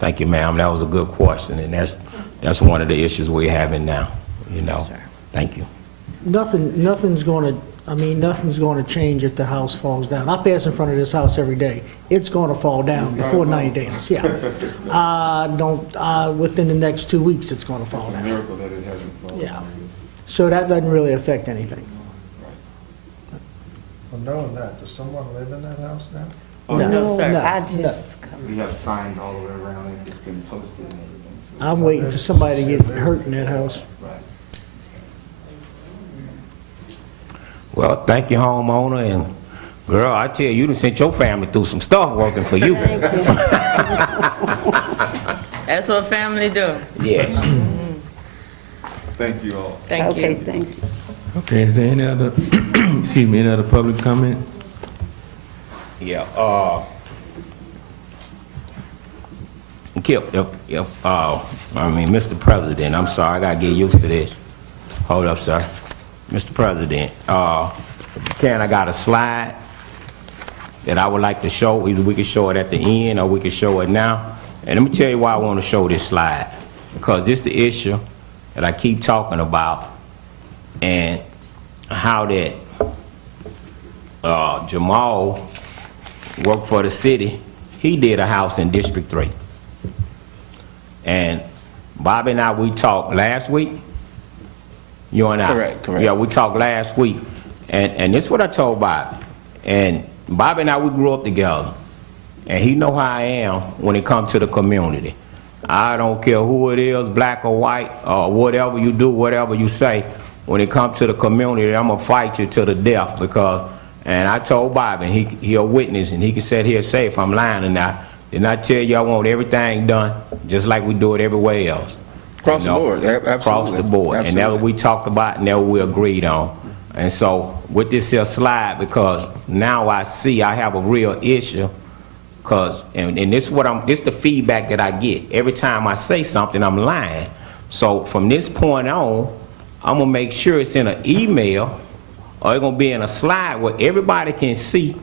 Thank you, ma'am. That was a good question, and that's one of the issues we're having now, you know. Sure. Thank you. Nothing's going to change if the house falls down. I pass in front of this house every day. It's going to fall down before 90 days, yeah. Within the next 2 weeks, it's going to fall It's a down. miracle that it hasn't fallen. Yeah. So that doesn't really affect anything. Well, knowing that, does someone live in that house now? No, sir. I just, We have signs all the way around it, it's been posted and everything. So I'm waiting for somebody to get hurt in that house. Well, thank you, homeowner, and girl, I tell you, you done sent your family through some stuff working for you. That's what family do. Yes. Thank you all. Thank you. okay, thank you. Okay, is there any other, excuse me, any other public comment? Yeah, Kip, Mr. President, I'm sorry, I gotta get used to this. Hold up, sir. Mr. President, I got a slide that I would like to show. Either we can show it at the end or we can show it now. And let me tell you why I want to show this slide. Because this is the issue that I keep talking about, and how that Jamal worked for the city. He did a house in District 3. And Bobby and I, we talked last week. You and I. Correct. Yeah, we talked last week. And this is what I told Bobby. And Bobby and I, we grew up together. And he know how I am when it comes to the community. I don't care who it is, black or white, or whatever you do, whatever you say. When it comes to the community, I'm going to fight you to the death because, and I told Bobby, and he a witness, and he can sit here and say if I'm lying or not. Didn't I tell you I want everything done just like we do it everywhere else? Across the board, absolutely. Across the board. And that's what Absolutely. we talked about, and that's what we agreed on. And so with this here slide, because now I see I have a real issue, because, and this is this the feedback that I get. Every time I say something, I'm lying. So from this point on, I'm going to make sure it's in an email or it's going to be in a slide where everybody can see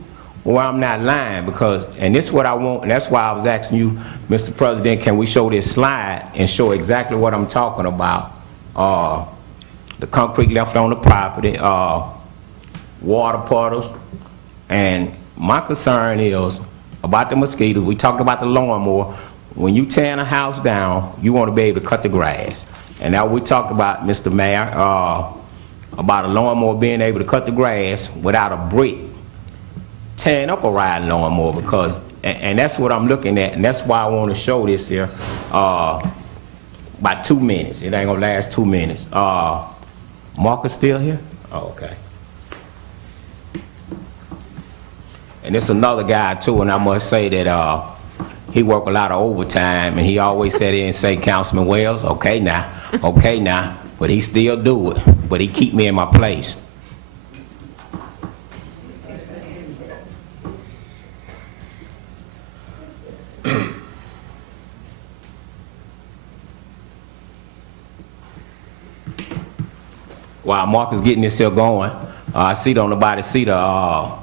where I'm not lying, because, and this is what I want, and that's why I was asking you, Mr. President, can we show this slide and show exactly what I'm talking about? The concrete left on the property, water puddles, and my concern is about the mosquitoes. We talked about the lawnmower. When you tear a house down, you want to be able to cut the grass. And now we talked about, Mr. Mayor, about a lawnmower being able to cut the grass without a brick tearing up a riding lawnmower, because, and that's what I'm looking at, and that's why I want to show this here. About 2 minutes. It ain't gonna last 2 minutes. Marcus still here? Oh, okay. And it's another guy too, and I must say that he work a lot of overtime, and he always sat there and say, Councilman Wells, okay now, but he still do it, but he keep me in my place. While Marcus getting this here going, I see don't nobody see the, I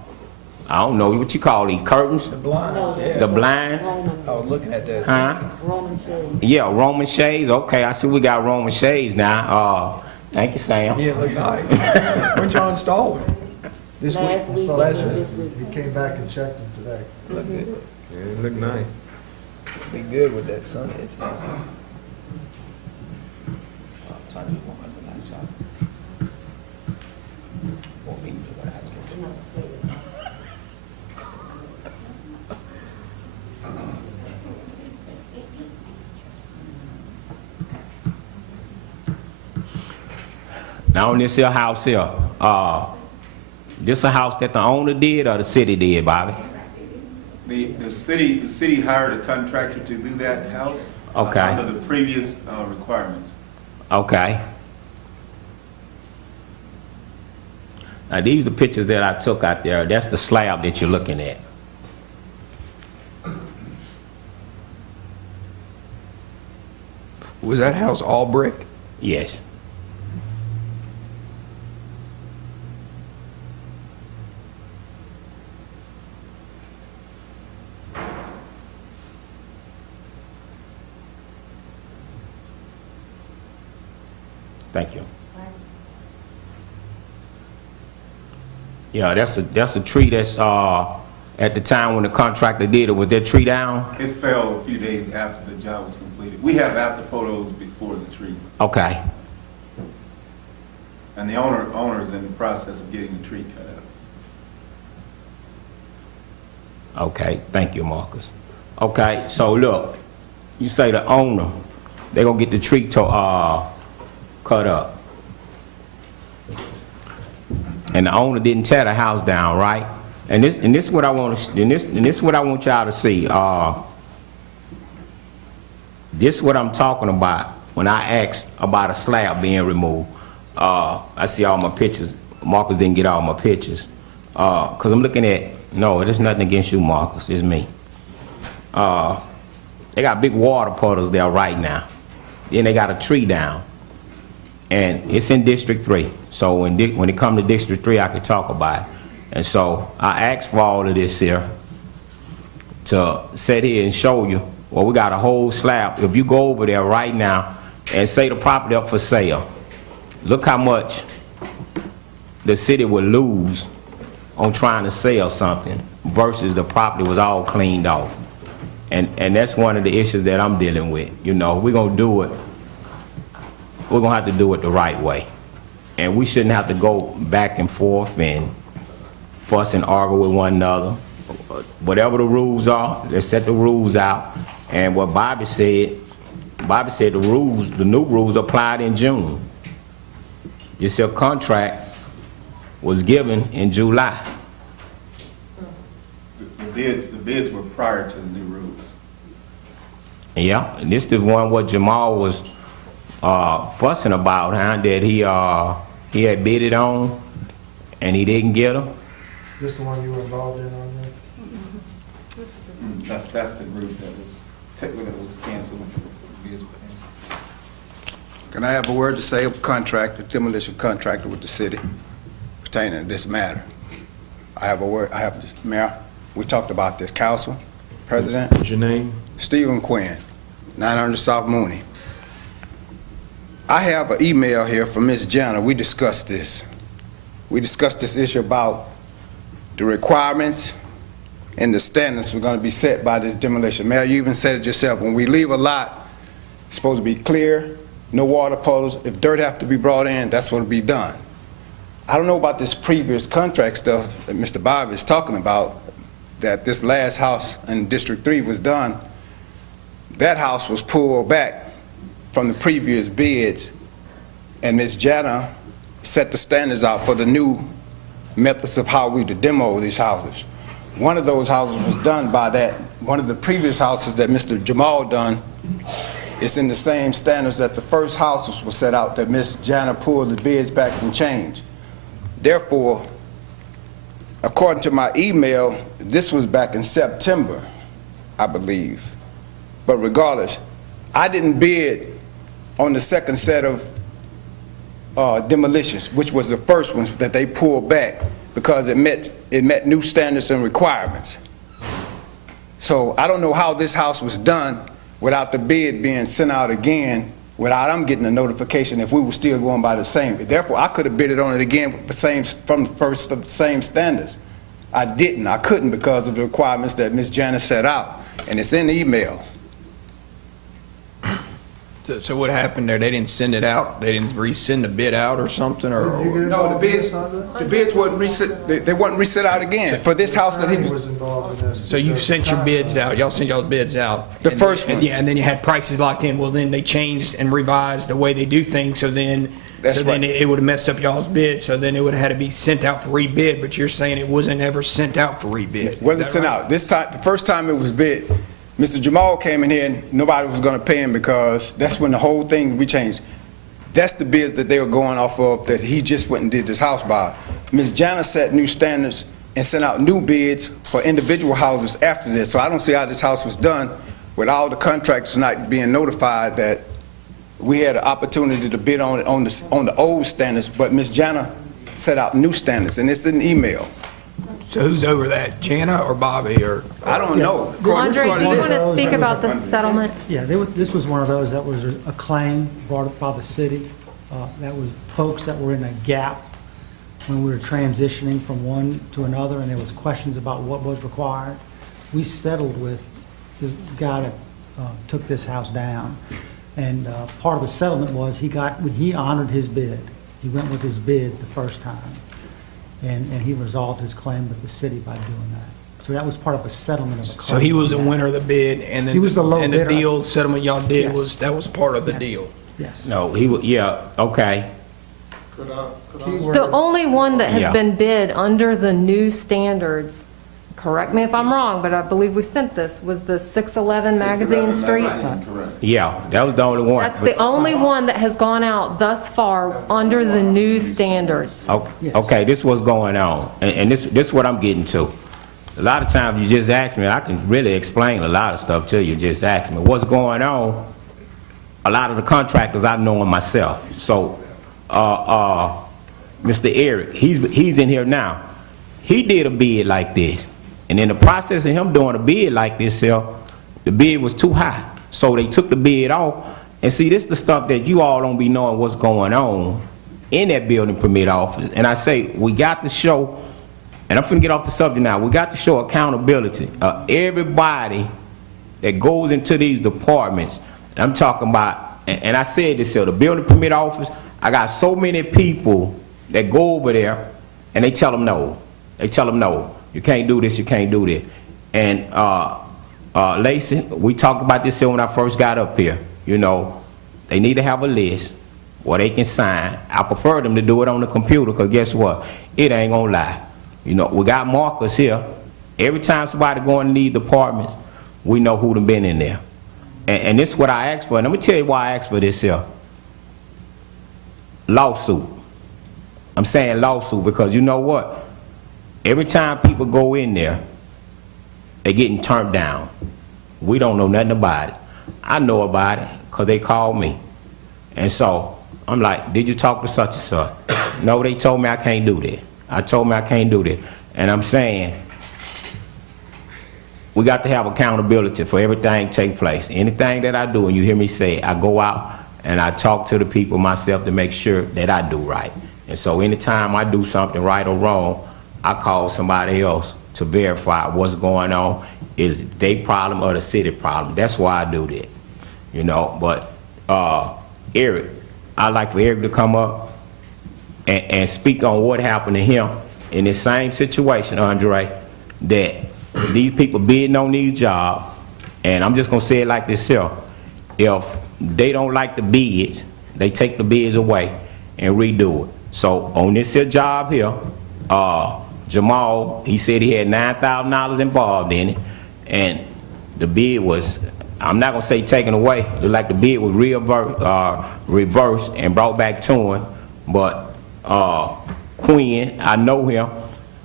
don't know, what you call these curtains? The blinds, yeah. The blinds? I was looking at that. Huh? Roman shades. Yeah, Roman shades. Okay, I see we got Roman shades now. Thank you, Sam. Yeah, look nice. When y'all installed it? This week? Last week. Last week. This week. He came back and checked them today. Look good. Yeah, it look nice. Be good with that sun. It's Now on this here house here, this a house that the owner did or the city did, Bobby? The city hired a contractor to do that house. Okay. Under the previous requirements. Okay. Now these are the pictures that I took out there. That's the slab that you're looking at. Was that house all brick? Yes. Thank you. Yeah, that's a tree that's at the time when the contractor did it. Was that tree down? It fell a few days after the job was completed. We have after photos before the tree. Okay. And the owner is in the process of getting the tree cut out. Okay, thank you, Marcus. Okay, so look, you say the owner, they gonna get the tree cut up. And the owner didn't tear the house down, right? And this is what I want to, this is what I want y'all to see. This is what I'm talking about when I asked about a slab being removed. I see all my pictures. Marcus didn't get all my pictures. Cause I'm looking at, no, there's nothing against you, Marcus, it's me. They got big water puddles there right now. Then they got a tree down. And it's in District 3. So when it comes to District 3, I could talk about it. And so I asked for all of this here to sit here and show you, well, we got a whole slab. If you go over there right now and say the property up for sale, look how much the city would lose on trying to sell something versus the property was all cleaned off. And that's one of the issues that I'm dealing with. You know, we're gonna do it. We're gonna have to do it the right way. And we shouldn't have to go back and forth and fuss and argue with one another. Whatever the rules are, let's set the rules out. And what Bobby said the rules, the new rules applied in June. This your contract was given in July. The bids were prior to the new rules. Yeah, and this is the one what Jamal was fussing about, huh? That he had bid it on, and he didn't get them. This the one you were involved in on there? That's the group that was canceled. Can I have a word to say of contractor, demolition contractor with the city pertaining to this matter? I have a word. Mayor, we talked about this. Council, President. What's your name? Stephen Quinn, 900 South Mooney. I have an email here from Ms. Jenner. We discussed this. We discussed this issue about the requirements and the standards were going to be set by this demolition. Mayor, you even said it yourself. When we leave a lot, it's supposed to be clear, no water puddles. If dirt have to be brought in, that's what will be done. I don't know about this previous contract stuff that Mr. Bob is talking about, that this last house in District 3 was done. That house was pulled back from the previous bids, and Ms. Jenner set the standards out for the new methods of how we to demo these houses. one of those houses was done by that, one of the previous houses that Mr. Jamal done, it's in the same standards that the first houses were set out, that Ms. Jana pulled the bids back and changed. Therefore, according to my email, this was back in September, I believe. But regardless, I didn't bid on the second set of demolitions, which was the first ones that they pulled back because it met new standards and requirements. So I don't know how this house was done without the bid being sent out again, without them getting a notification if we were still going by the same. Therefore, I could have bidded on it again with the same, from the first of the same standards. I didn't. I couldn't because of the requirements that Ms. Janice set out, and it's in the email. So what happened there? They didn't send it out? They didn't resend the bid out or something? Or No, the bids weren't reset. They weren't reset out again for this house that he was involved in this. So you sent your bids out. Y'all sent y'all's bids out. The first ones. Yeah, and then you had prices locked in. Well, then they changed and revised the way they do things. So then, then it would have messed up y'all's bid. So then it would have had to be sent out for rebid. But you're saying it wasn't ever sent out for rebid. It wasn't sent out. This time, the first time it was bid, Mr. Jamal came in here and nobody was going to pay him because that's when the whole thing we changed. That's the bids that they were going off of that he just went and did this house by. Ms. Jana set new standards and sent out new bids for individual houses after this. So I don't see how this house was done with all the contractors not being notified that we had an opportunity to bid on it on the old standards, but Ms. Jana set out new standards, and it's in email. So who's over that, Jana or Bobby? Or I don't know. Andre, do you want to speak about the settlement? Yeah, this was one of those that was a claim brought up by the city. That was folks that were in a gap when we were transitioning from one to another, and there was questions about what was required. We settled with the guy that took this house down, and part of the settlement was he honored his bid. He went with his bid the first time, and he resolved his claim with the city by doing that. So that was part of a settlement of a claim. So he was the winner of the bid, and then he was the low and bidder. the deal settlement y'all did Yes. was part of the Yes. deal. Yes. No, he was, yeah, okay. The only one that has Yeah. been bid under the new standards, correct me if I'm wrong, but I believe we sent this, was the 611 Magazine Street. Yeah, that was the only one. That's the only one that has gone out thus far under the new standards. Okay, this what's going on, and this what I'm getting to. A lot of times you just ask me, I can really explain a lot of stuff to you. Just ask me what's going on. A lot of the contractors I know them myself. So, Mr. Eric, he's in here now. He did a bid like this, and in the process of him doing a bid like this, the bid was too high. So they took the bid off. And see, this is the stuff that you all don't be knowing what's going on in that building permit office. And I say, we got to show, and I'm finna get off the subject now, we got to show accountability. Everybody that goes into these departments, and I'm talking about, and I said this here, the building permit office, I got so many people that go over there and they tell them no. They tell them no, you can't do this, you can't do this. And Lacey, we talked about this here when I first got up here. You know, they need to have a list where they can sign. I prefer them to do it on the computer, because guess what? It ain't gonna lie. You know, we got markers here. Every time somebody go in these departments, we know who done been in there. And this is what I asked for. And let me tell you why I asked for this here. Lawsuit. I'm saying lawsuit because you know what? Every time people go in there, they getting turned down. We don't know nothing about it. I know about it because they called me. And so I'm like, did you talk to such and such? No, they told me I can't do that. I told me I can't do that. And I'm saying, we got to have accountability for everything take place. Anything that I do, and you hear me say, I go out and I talk to the people myself to make sure that I do right. And so anytime I do something right or wrong, I call somebody else to verify what's going on. Is it their problem or the city problem? That's why I do that, you know. But Eric, I'd like for Eric to come up and speak on what happened to him in this same situation, Andre, that these people bidding on these jobs, and I'm just gonna say it like this here, if they don't like the bids, they take the bids away and redo it. So on this here job here, Jamal, he said he had $9,000 involved in it, and the bid was, I'm not gonna say taken away, like the bid was reversed and brought back to him, but Quinn, I know him,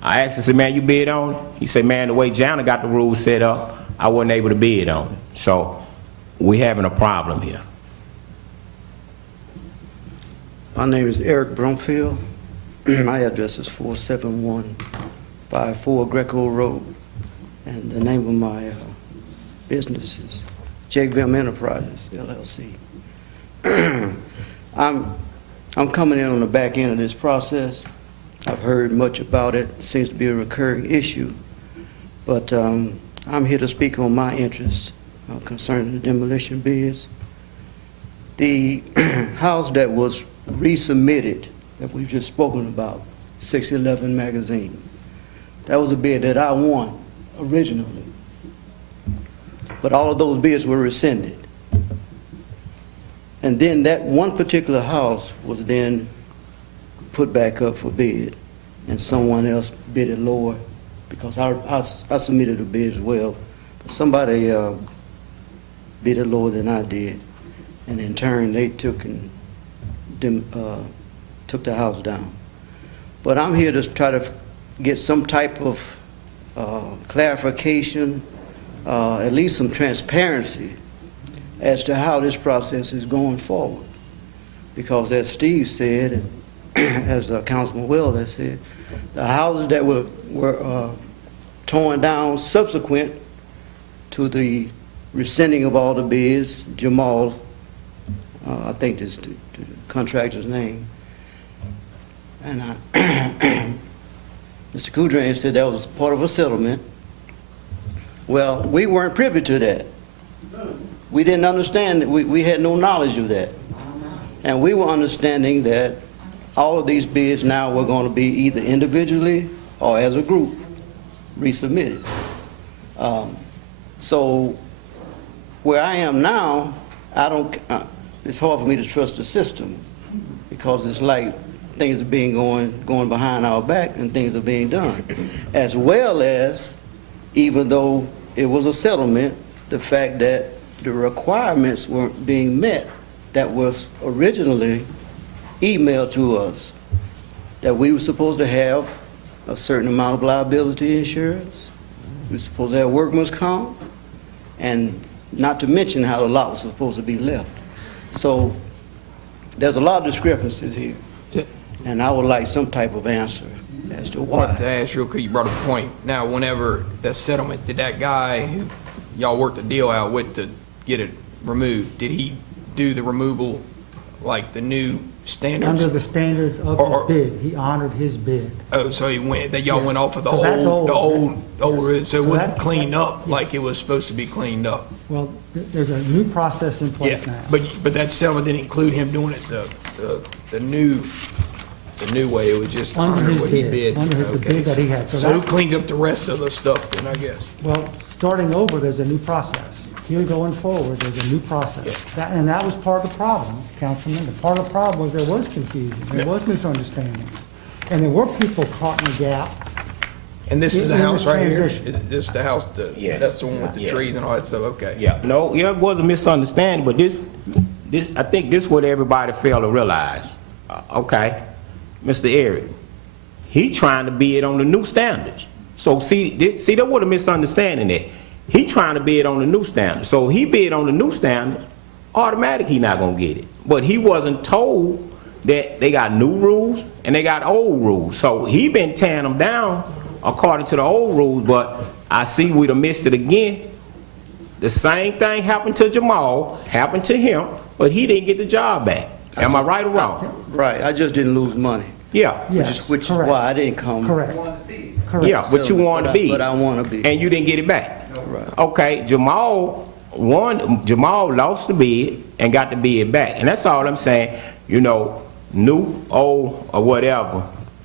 I asked him, I said, man, you bid on it? He said, man, the way Jana got the rules set up, I wasn't able to bid on it. So we having a problem here. My name is Eric Brumfield. My address is 47154 Greco Road. And the name of my business is JVM Enterprises, LLC. I'm coming in on the back end of this process. I've heard much about it. It seems to be a recurring issue. But I'm here to speak on my interests concerning the demolition bids. The house that was resubmitted, that we've just spoken about, 611 Magazine, that was a bid that I won originally. But all of those bids were rescinded. And then that one particular house was then put back up for bid, and someone else bid it lower, because I submitted a bid as well. But somebody bid it lower than I did, and in turn they took the house down. But I'm here to try to get some type of clarification, at least some transparency as to how this process is going forward. Because as Steve said, and as Councilman Wells has said, the houses that were torn down subsequent to the rescinding of all the bids, Jamal, I think this is the contractor's name, and Mr. Kudran said that was part of a settlement. Well, we weren't privy to that. We didn't understand, we had no knowledge of that. And we were understanding that all of these bids now were going to be either individually or as a group resubmitted. So where I am now, it's hard for me to trust the system, because it's like things are being going behind our back and things are being done. As well as, even though it was a settlement, the fact that the requirements weren't being met that was originally emailed to us, that we were supposed to have a certain amount of liability insurance, we were supposed to have workman's comp, and not to mention how the lot was supposed to be left. So there's a lot of discrepancies here, and I would like some type of answer as to why. To ask real quick, you brought up a point. Now, whenever that settlement, did that guy who y'all worked the deal out with to get it removed, did he do the removal like the new standards? Under the standards of his bid, he honored his bid. Oh, so he went, that y'all went off of the So that's old, old. so it wasn't that- cleaned up like Yes. it was supposed to be cleaned up. Well, there's a new process in place Yeah, now. but that settlement didn't include him doing it the new way. It was just Under his what he bid, bid. under the Okay. bid that he had. So So who that's- cleans up the rest of the stuff then, I guess? Well, starting over, there's a new process. Here going forward, there's a new process. And that was part of the problem, Councilman. The part of the problem was there was confusion, there was misunderstanding. And there were people caught in the gap. And this is the in house right here? transition. This is the house, Yes. that's the one with the Yeah. trees and all that stuff, okay. Yeah, no, yeah, it was a misunderstanding, but this, I think this is what everybody failed to realize. Okay, Mr. Eric, he trying to bid on the new standards. So see, there was a misunderstanding there. He trying to bid on the new standard. So he bid on the new standard, automatic he not gonna get it. But he wasn't told that they got new rules and they got old rules. So he been tearing them down according to the old rules, but I see we done missed it again. The same thing happened to Jamal, happened to him, but he didn't get the job back. Am I right or wrong? Right, I just didn't lose money. Yeah. Which is why I didn't come. Correct. Yeah, but you wanted to be. But I want to be. And you didn't get it back. Right. Okay, Jamal lost the bid and got the bid back. And that's all I'm saying. You know, new, old, or whatever,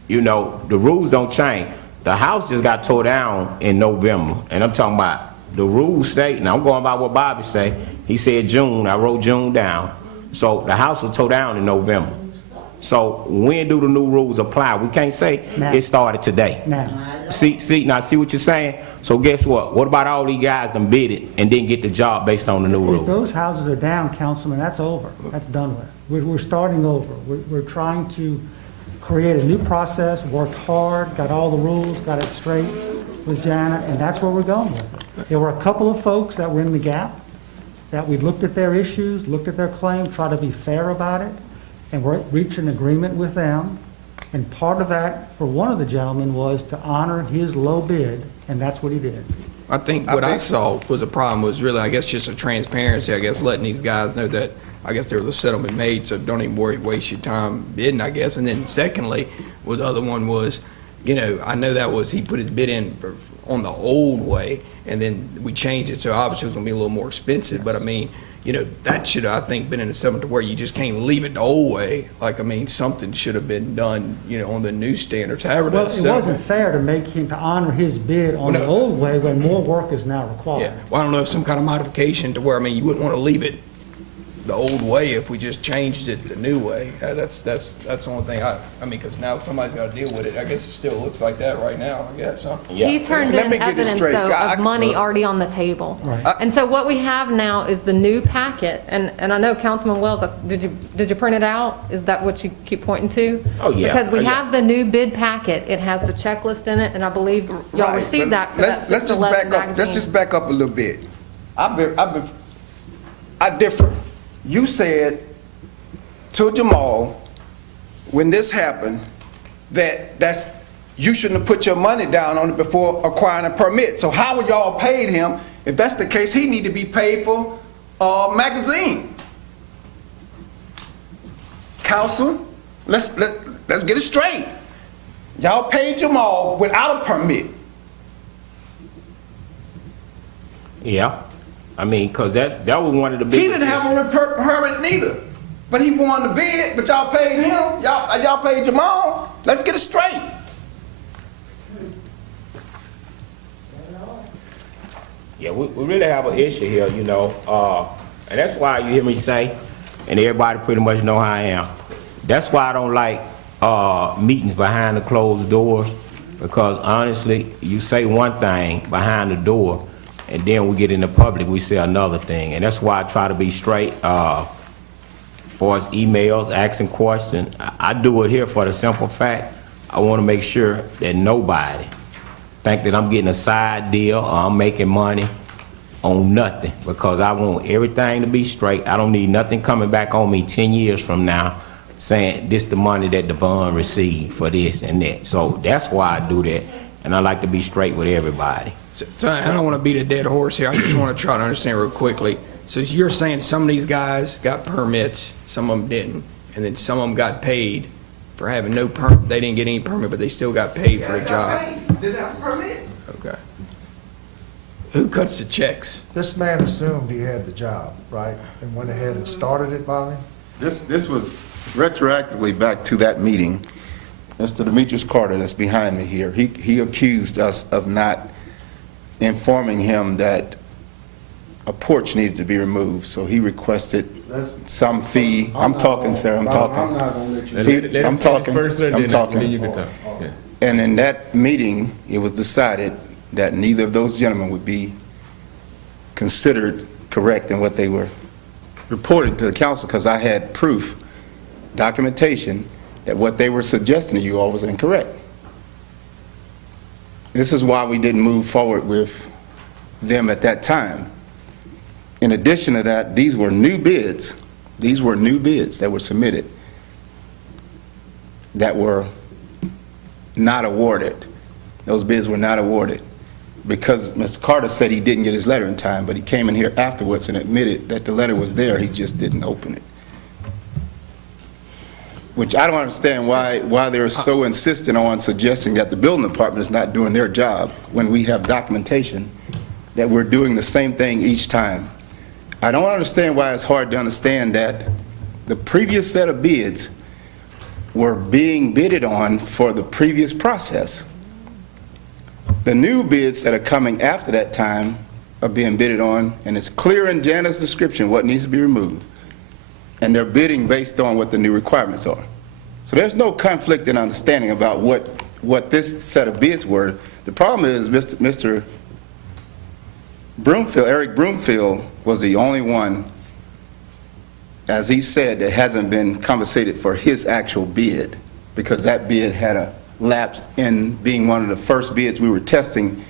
you know, the rules don't change. The house just got tore down in November. And I'm talking about the rules state, and I'm going by what Bobby said. He said June, I wrote June down. So the house was tore down in November. So when do the new rules apply? We can't say Now. it started today. Now, See what you're saying? So guess what? What about all these guys that bid it and didn't get the job based on the new if rules? those houses are down, Councilman, that's over. That's done with. We're starting over. We're trying to create a new process, worked hard, got all the rules, got it straight with Jana, and that's where we're going with it. There were a couple of folks that were in the gap, that we looked at their issues, looked at their claim, tried to be fair about it, and reached an agreement with them. And part of that, for one of the gentlemen, was to honor his low bid, and that's what he did. I think what I saw was a problem was really, I guess, just a transparency, I guess, letting these guys know that, I guess there was a settlement made, so don't even waste your time bidding, I guess. And then secondly, was the other one was, you know, I know that was, he put his bid in on the old way, and then we changed it, so obviously it was gonna be a little more expensive, but I mean, you know, that should have, I think, been in a settlement to where you just can't leave it the old way. Like, I mean, something should have been done, you know, on the new standards, however Well, that's it wasn't fair to make him, to honor his bid on the old way when more work is now required. Yeah, well, I don't know if some kind of modification to where, I mean, you wouldn't want to leave it the old way if we just changed it the new way. That's the only thing I mean, because now somebody's got to deal with it. I guess it still looks like that right now, I guess, huh? He turned Let in me get this evidence, straight. though, I- of money already on the table. Right. And so what we have now is the new packet, and I know Councilman Wells, did you print it out? Is that what you keep pointing to? Oh, yeah. Because we Oh, yeah. have the new bid packet, it has the checklist in it, and I believe y'all Right, received but that for let's- that let's just 611 back up. Let's magazine. just back up a little bit. I differ. You said to Jamal, when this happened, that's, you shouldn't have put your money down on it before acquiring a permit. So how would y'all paid him? If that's the case, he need to be paid for a magazine. Council, let's get it straight. Y'all paid Jamal without a permit. Yeah. I mean, cause that was one of the biggest. He didn't have a permit neither, but he won the bid, but y'all paid him, y'all paid Jamal. Let's get it straight. Yeah, we really have an issue here, you know, and that's why you hear me say, and everybody pretty much know how I am. That's why I don't like meetings behind the closed doors, because honestly, you say one thing behind the door, and then we get in the public, we say another thing, and that's why I try to be straight. For as emails, asking questions, I do it here for the simple fact, I want to make sure that nobody think that I'm getting a side deal or I'm making money on nothing, because I want everything to be straight. I don't need nothing coming back on me 10 years from now saying this the money that Devon received for this and that. So that's why I do that, and I like to be straight with everybody. So I don't want to beat a dead horse here. I just want to try to understand real quickly. So you're saying some of these guys got permits, some of them didn't, and then some of them got paid for having no permit. They didn't get any permit, but they still got paid for the job. Didn't have a permit. Okay. Who cuts the checks? This man assumed he had the job, right, and went ahead and started it, Bobby? This was retroactively back to that meeting. Mr. Demetrius Carter, that's behind me here, he accused us of not informing him that a porch needed to be removed, so he requested some fee. I'm talking, sir, I'm talking. I'm not gonna let you. I'm talking, I'm talking. Then you can talk. Yeah. And in that meeting, it was decided that neither of those gentlemen would be considered correct in what they were reporting to the council, because I had proof, documentation, that what they were suggesting to you all was incorrect. This is why we didn't move forward with them at that time. In addition to that, these were new bids. These were new bids that were submitted that were not awarded. Those bids were not awarded because Mr. Carter said he didn't get his letter in time, but he came in here afterwards and admitted that the letter was there, he just didn't open it. Which I don't understand why they're so insistent on suggesting that the building department is not doing their job when we have documentation that we're doing the same thing each time. I don't understand why it's hard to understand that the previous set of bids were being bidded on for the previous process. The new bids that are coming after that time are being bidded on, and it's clear in Jana's description what needs to be removed. And they're bidding based on what the new requirements are. So there's no conflict in understanding about what this set of bids were. The problem is Mr. Broomfield, Eric Broomfield, was the only one, as he said, that hasn't been compensated for his actual bid, because that bid had a lapse in being one of the first bids we were testing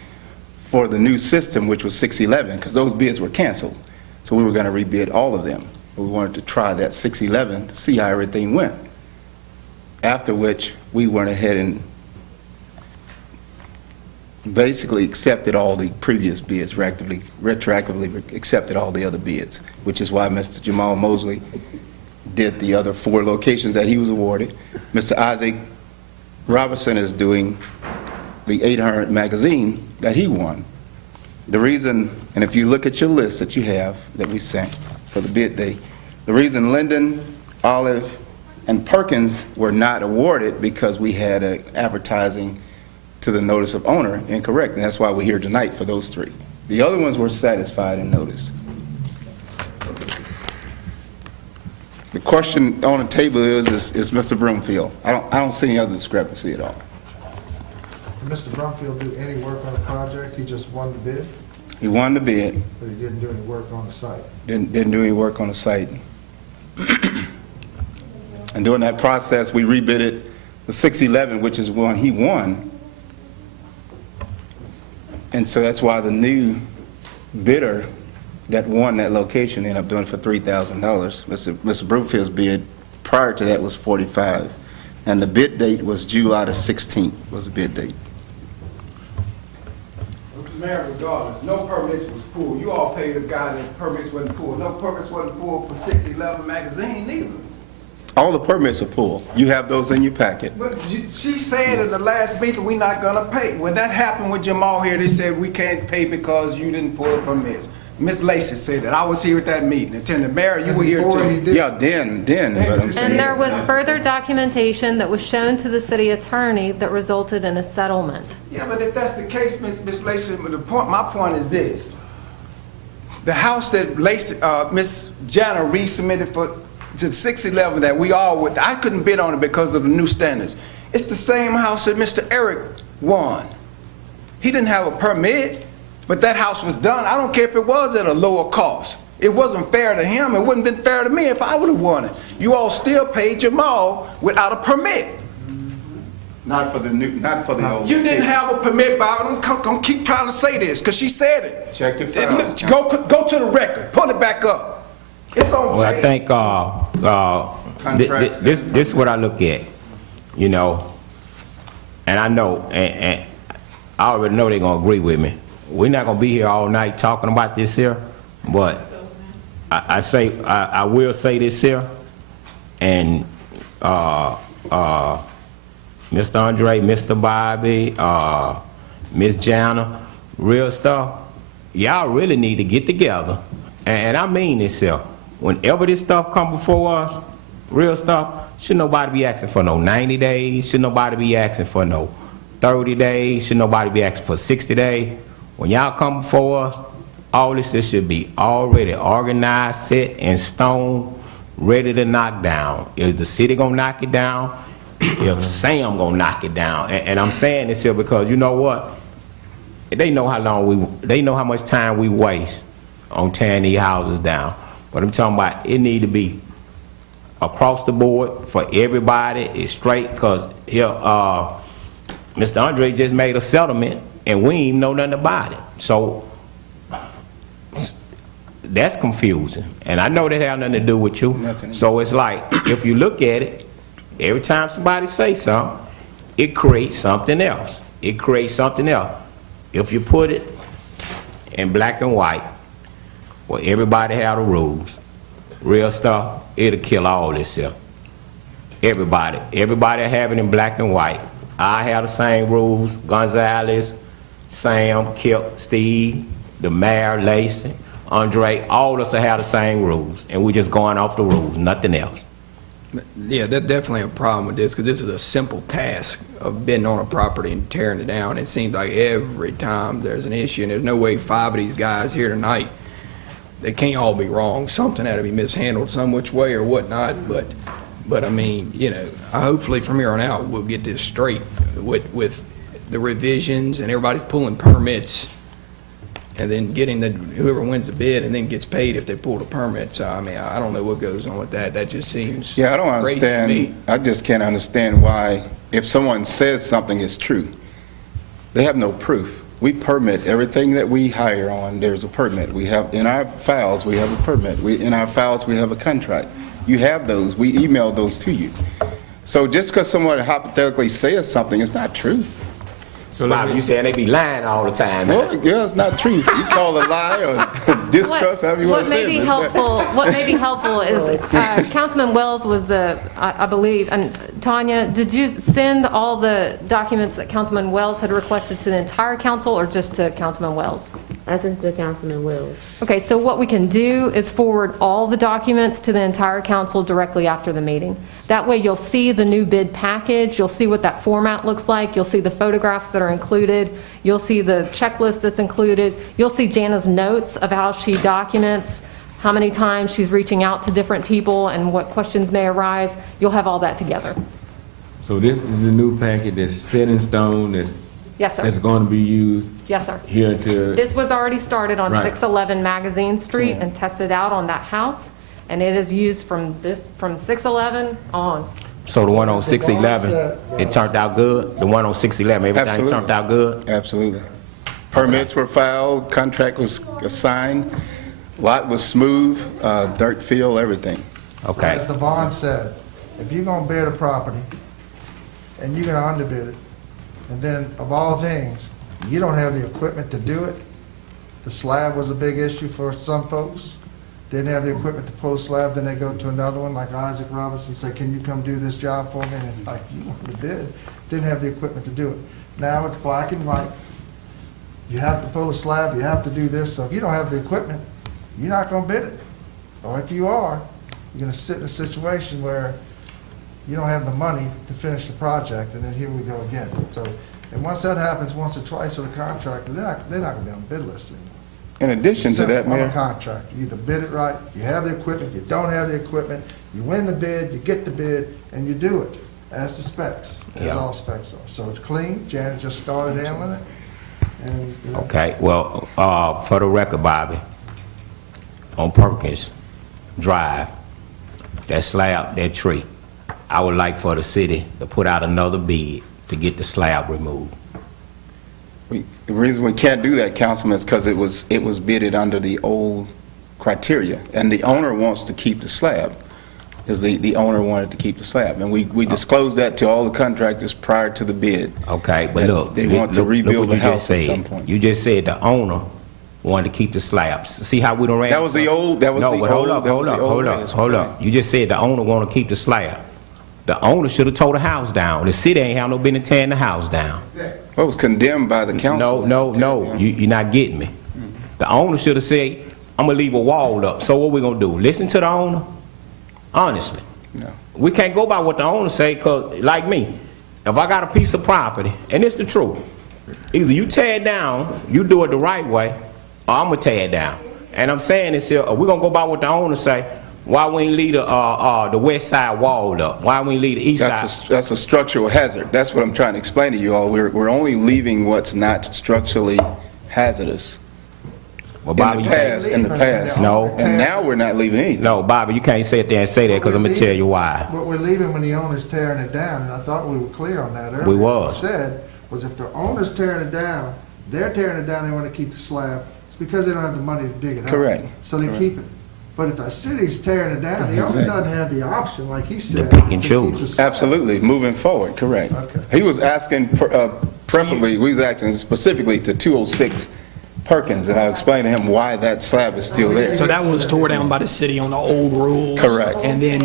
for the new system, which was 611, because those bids were canceled. So we were going to rebid all of them. We wanted to try that 611 to see how everything went. After which, we went ahead and basically accepted all the previous bids, retroactively accepted all the other bids, which is why Mr. Jamal Mosley did the other 4 locations that he was awarded. Mr. Isaac Robertson is doing the 800 magazine that he won. The reason, and if you look at your list that you have, that we sent for the bid day, the reason Linden, Olive, and Perkins were not awarded because we had advertising to the notice of owner incorrect, and that's why we're here tonight for those 3. The other ones were satisfied and noticed. The question on the table is Mr. Broomfield. I don't see any other discrepancy at all. Did Mr. Brumfield do any work on the project? He just won the bid, He won the bid, but he didn't do any work on the site? didn't do any work on the site. And during that process, we rebidded the 611, which is one he won. And so that's why the new bidder that won that location ended up doing it for $3,000. Mr. Brufield's bid prior to that was $45,000. And the bid date was July the 16th was the bid date. Mayor, regardless, no permits was pulled. You all paid a guy that permits wasn't pulled. No permits wasn't pulled for 611 magazine neither. All the permits are pulled. You have those in your packet. But she said in the last meeting, we're not gonna pay. When that happened with Jamal here, they said we can't pay because you didn't pull the permits. Miss Lacey said that. I was here at that meeting. And the mayor, you were here too. Yeah, then, but I'm saying. And there was further documentation that was shown to the city attorney that resulted in a settlement. Yeah, but if that's the case, Miss Lacey, my point is this. The house that Miss Jana resubmitted for to 611 that we all would, I couldn't bid on it because of the new standards. It's the same house that Mr. Eric won. He didn't have a permit, but that house was done. I don't care if it was at a lower cost. It wasn't fair to him. It wouldn't have been fair to me if I would have won it. You all still paid Jamal without a permit. Not for the old. You didn't have a permit, Bob. Don't keep trying to say this, because she said it. Check your files. Go to the record. Pull it back up. It's on Well, I think this is what I look at, you know, and I know, and I already know they're gonna agree with me. We're not gonna be here all night talking about this here, but I will say this here, and Mr. Andre, Mr. Bobby, Miss Jana, real stuff, y'all really need to get together, and I mean this here. Whenever this stuff come before us, real stuff, should nobody be asking for no 90 days, should nobody be asking for no 30 days, should nobody be asking for 60 days. When y'all come before us, all this should be already organized, set in stone, ready to knock down. Is the city gonna knock it down? If Sam gonna knock it down? And I'm saying this here because you know what? They know how much time we waste on tearing these houses down. But I'm talking about it need to be across the board for everybody. It's straight, because here, Mr. Andre just made a settlement and we ain't even know nothing about it. So that's confusing. And I know that had nothing to do with you. So it's like, if you look at it, every time somebody say something, it creates something else. It creates something else. If you put it in black and white, well, everybody have the rules. Real stuff, it'll kill all this stuff. Everybody have it in black and white. I have the same rules. Gonzalez, Sam, Kip, Steve, the mayor, Lacey, Andre, all of us have the same rules, and we're just going off the rules, nothing else. Yeah, that's definitely a problem with this, because this is a simple task of bidding on a property and tearing it down. It seems like every time there's an issue, and there's no way 5 of these guys here tonight, they can't all be wrong. Something had to be mishandled some which way or whatnot, but But I mean, you know, hopefully from here on out, we'll get this straight with the revisions and everybody's pulling permits and then getting whoever wins the bid and then gets paid if they pull the permit. So, I mean, I don't know what goes on with that. That just seems Yeah, I don't crazy to me. understand, I just can't understand why, if someone says something is true, they have no proof. We permit everything that we hire on, there's a permit. We have, in our files, we have a permit. In our files, we have a contract. You have those, we email those to you. So just because someone hypothetically says something, it's not true. So Bobby, you saying they be lying all the time? Well, yeah, it's not true. You call a lie or distrust, however you want to say it. What may be helpful is Councilman Wells was I believe, and Tanya, did you send all the documents that Councilman Wells had requested to the entire council or just to Councilman Wells? I sent it to Councilman Wells. Okay, so what we can do is forward all the documents to the entire council directly after the meeting. That way you'll see the new bid package, you'll see what that format looks like, you'll see the photographs that are included, you'll see the checklist that's included, you'll see Jana's notes of how she documents how many times she's reaching out to different people and what questions may arise. You'll have all that together. So this is the new packet that's set in stone, Yes, sir. that's going to be used Yes, sir. here to... This was already started on Right. 611 Magazine Street and tested out on that house, and it is used from 611 on. So the one on 611, it turned out good? The one on 611, everything Absolutely. turned out good? Absolutely. Permits were filed, contract was signed, lot was smooth, dirt field, everything. Okay. As Devon said, if you're gonna bid a property and you're gonna underbid it, and then of all things, you don't have the equipment to do it. The slab was a big issue for some folks. Didn't have the equipment to pull a slab, then they go to another one, like Isaac Robinson, say, can you come do this job for me? And it's like, you want to bid, didn't have the equipment to do it. Now it's black and white. You have to pull a slab, you have to do this, so if you don't have the equipment, you're not gonna bid it. Or if you are, you're gonna sit in a situation where you don't have the money to finish the project, and then here we go again. So, and once that happens once or twice with a contractor, they're not gonna be on the bid list anymore. In addition to that, Simple, I'm Mayor, a contractor. You either bid it right, you have the equipment, you don't have the equipment, you win the bid, you get the bid, and you do it as the specs, as Yeah. all specs are. So it's clean, Janet just started handling it, and, you know. Okay, well, for the record, Bobby, on Perkins Drive, that slab, that tree, I would like for the city to put out another bid to get the slab removed. the reason we can't do that, Councilman, is because it was bidded under the old criteria, and the owner wants to keep the slab, because the owner wanted to keep the slab, and we disclosed that to all the contractors prior to the bid. Okay, but look, They want to rebuild the what you house just at said. some point. You just said the owner wanted to keep the slabs. See how we don't ran? That was the old, that was the No, old. but hold up, that was hold up, the old hold ways. up, hold up. You just said the owner want to keep the slab. The owner should have tore the house down. The city ain't have no business tearing the house down. Well, it was condemned by the council. No, you're not getting me. The owner should have said, I'm gonna leave a wall up. So what we gonna do? Listen to the owner? Honestly. No. We can't go by what the owner say, cause like me, if I got a piece of property, and it's the truth, either you tear it down, you do it the right way, or I'm gonna tear it down. And I'm saying this here, we're gonna go by what the owner say. Why we ain't leave the west side walled up? Why we ain't leave the east side? That's a structural hazard. That's what I'm trying to explain to you all. We're only leaving what's not structurally hazardous. Well, Bobby, in the past. No. And now we're not leaving anything. No, Bobby, you can't sit there and say that, because I'm gonna tell you why. What we're leaving when the owner's tearing it down, and I thought we were clear on that earlier. We was. What I said was if the owner's tearing it down, they're tearing it down, they want to keep the slab, it's because they don't have the money to dig it out. Correct. So they keep it. But if the city's tearing it down, the owner Exactly. doesn't have the option, like he said. pick and to choose. keep the slab. Absolutely, moving forward, correct. He was asking, preferably, we was asking specifically to 206 Perkins, and I explained to him why that slab is still there. So that was tore down by the city on the old rules. Correct. And then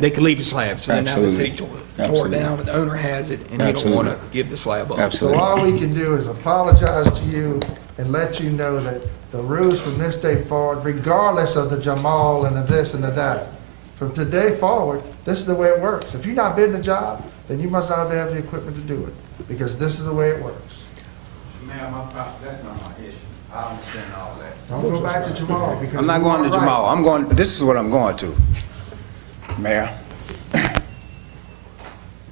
they could leave the slab. So then now the Absolutely. city tore it Absolutely. down, but the owner has it, and he don't Absolutely. want to give the slab up. So Absolutely. all we can do is apologize to you and let you know that the rules from this day forward, regardless of the Jamal and the this and the that, from today forward, this is the way it works. If you're not bidding a job, then you must not have the equipment to do it, because this is the way it works. Ma'am, that's not my issue. I understand all that. Don't go back to Jamal, because I'm not you going are to right. Jamal. This is what I'm going to. Mayor,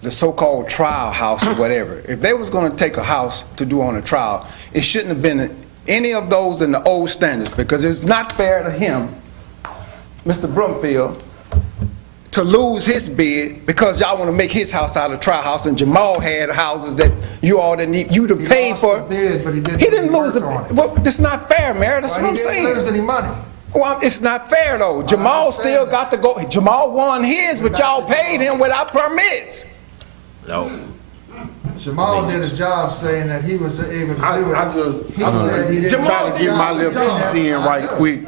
the so-called trial house or whatever. If they was gonna take a house to do on a trial, it shouldn't have been any of those in the old standards, because it's not fair to him, Mr. Brumfield, to lose his bid because y'all want to make his house out of trial house, and Jamal had houses that you all didn't need, you to pay for. Bid, but he didn't lose it. Well, that's not fair, Mayor. That's what I'm saying. He didn't lose any money. Well, it's not fair though. Jamal still got to go. Jamal won his, but y'all paid him without permits. No. Jamal did a job saying that he was able to do it. He said he didn't. Just trying to get my little piece in right quick.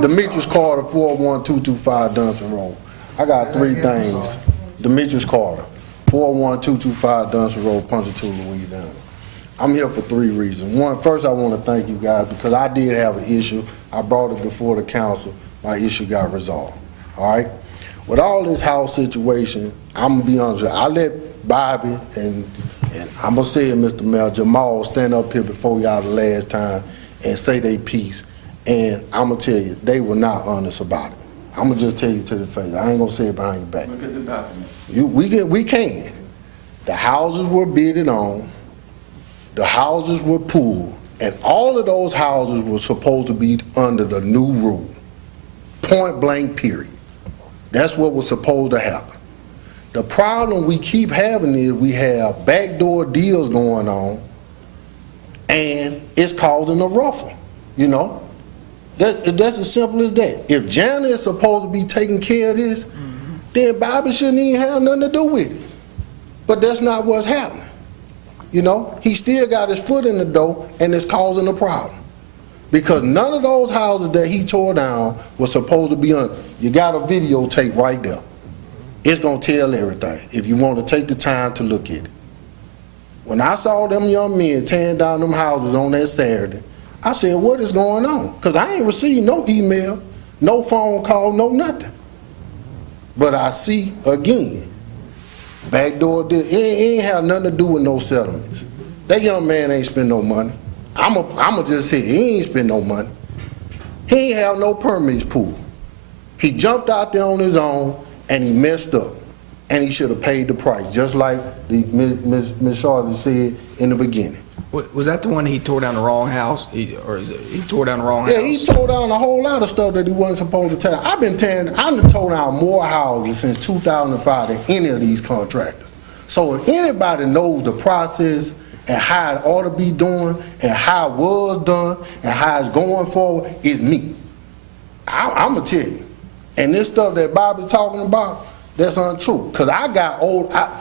Demetrius Carter, 41225 Dunson Road. I got three things. Demetrius Carter, 41225 Dunson Road, Ponchatoula, Louisiana. I'm here for three reasons. One, first I want to thank you guys because I did have an issue. I brought it before the council. My issue got resolved. All right? With all this house situation, I'm going to be honest with you. I let Bobby and I'm going to say it, Mr. Mayor, Jamal stand up here before y'all the last time and say they piece. And I'm going to tell you, they were not honest about it. I'm going to just tell you to the face. I ain't going to say it behind your back. Look at the document. We can. The houses were bidded on. The houses were pulled. And all of those houses were supposed to be under the new rule. Point blank, period. That's what was supposed to happen. The problem we keep having is we have backdoor deals going on, and it's causing a ruffle, you know? That's as simple as that. If Janet is supposed to be taking care of this, then Bobby shouldn't even have nothing to do with it. But that's not what's happening. You know, he still got his foot in the door, and it's causing a problem. Because none of those houses that he tore down were supposed to be on. You got a videotape right there. It's gonna tell everything if you want to take the time to look at it. When I saw them young men tearing down them houses on that Saturday, I said, what is going on? Because I ain't received no email, no phone call, no nothing. But I see, again, backdoor deal. It ain't have nothing to do with no settlements. That young man ain't spend no money. I'ma just say, he ain't spend no money. He ain't have no permits pulled. He jumped out there on his own, and he messed up. And he should have paid the price, just like Ms. Charlotte said in the beginning. Was that the one he tore down the wrong house? He tore down the wrong house? Yeah, he tore down a whole lot of stuff that he wasn't supposed to tear. I've tore down more houses since 2005 than any of these contractors. So if anybody knows the process and how it ought to be done and how it was done and how it's going forward, it's me. I'm going to tell you. And this stuff that Bobby's talking about, that's untrue. Because I got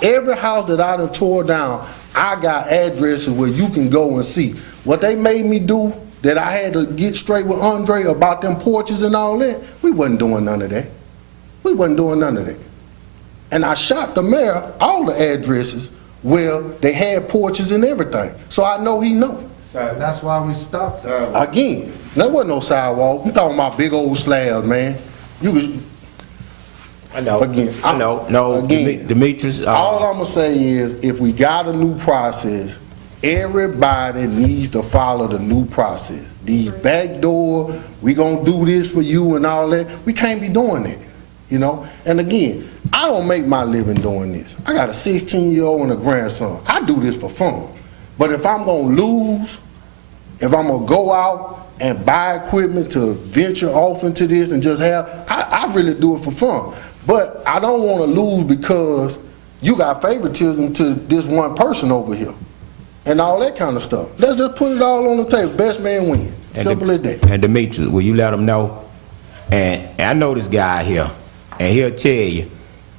every house that I done tore down, I got addresses where you can go and see. What they made me do, that I had to get straight with Andre about them porches and all that, we wasn't doing none of that. We wasn't doing none of that. And I shot the mayor all the addresses where they had porches and everything. So I know he know. That's why we stopped. Again, there wasn't no sidewalk. I'm talking about big old slabs, man. You could. I know. Again, I know. No, again, Demetrius. All I'm gonna say is, if we got a new process, everybody needs to follow the new process. The back door, we gonna do this for you and all that. We can't be doing that, you know. And again, I don't make my living doing this. I got a 16-year-old and a grandson. I do this for fun. But if I'm gonna lose, if I'm gonna go out and buy equipment to venture off into this and just have, I really do it for fun. But I don't want to lose because you got favoritism to this one person over here and all that kind of stuff. Let's just put it all on the table. Best man win. Simple as that. And Demetrius, will you let them know? And I know this guy here, and he'll tell you,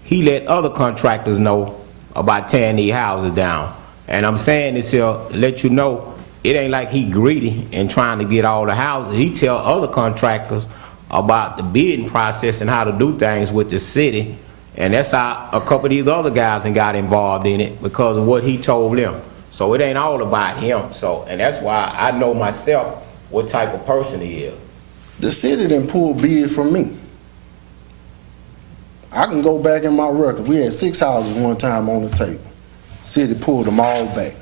he let other contractors know about tearing these houses down. And I'm saying this here to let you know, it ain't like he greedy and trying to get all the houses. He tell other contractors about the bidding process and how to do things with the city. And that's how a couple of these other guys got involved in it because of what he told them. So it ain't all about him. So, and that's why I know myself what type of person he is. The city didn't pull bids from me. I can go back in my record. We had 6 houses one time on the table. City pulled them all back.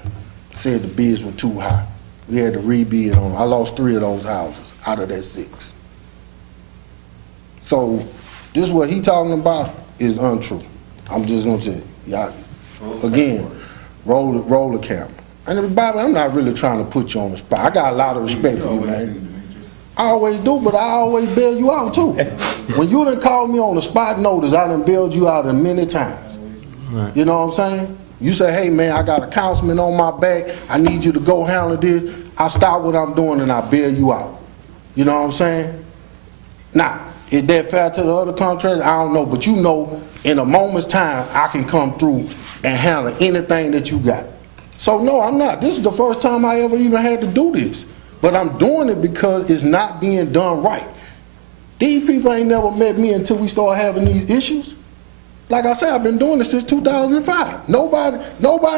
Said the bids were too high. We had to rebid on them. I lost 3 of those houses out of that 6. So this what he talking about is untrue. I'm just gonna tell you, y'all, Again, roll the camera. And then, Bobby, I'm not really trying to put you on the spot. I got a lot of respect for you, man. I always do, but I always bail you out too. When you done called me on the spot notice, I done bailed you out many times. Right. You know what I'm saying? You say, hey man, I got a councilman on my back, I need you to go handle this. I stop what I'm doing and I bail you out. You know what I'm saying? Now, is that fair to the other contractors? I don't know, but you know, in a moment's time, I can come through and handle anything that you got. So no, I'm not. This is the first time I ever even had to do this. But I'm doing it because it's not being done right. These people ain't never met me until we start having these issues. Like I said, I've been doing this since 2005. Nobody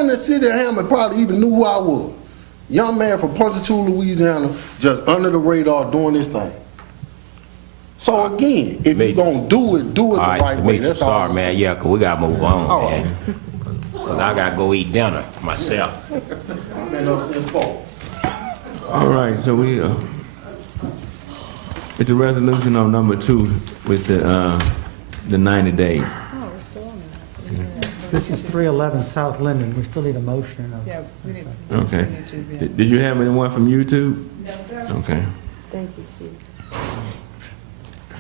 in the city of Hammond probably even knew who I was. Young man from Pontotoc, Louisiana, just under the radar doing this thing. So again, if you're gonna do it the right way. That's all. Sorry, man. Yeah, 'cause we gotta move on, man. 'Cause I gotta go eat dinner myself. All right, so we, it's a resolution on number 2 with the 90 days. This is 311 South Linden. We still need a motion. Yeah, we need. Okay. Did you have anyone from YouTube? No, sir. Okay. Thank you, Chief.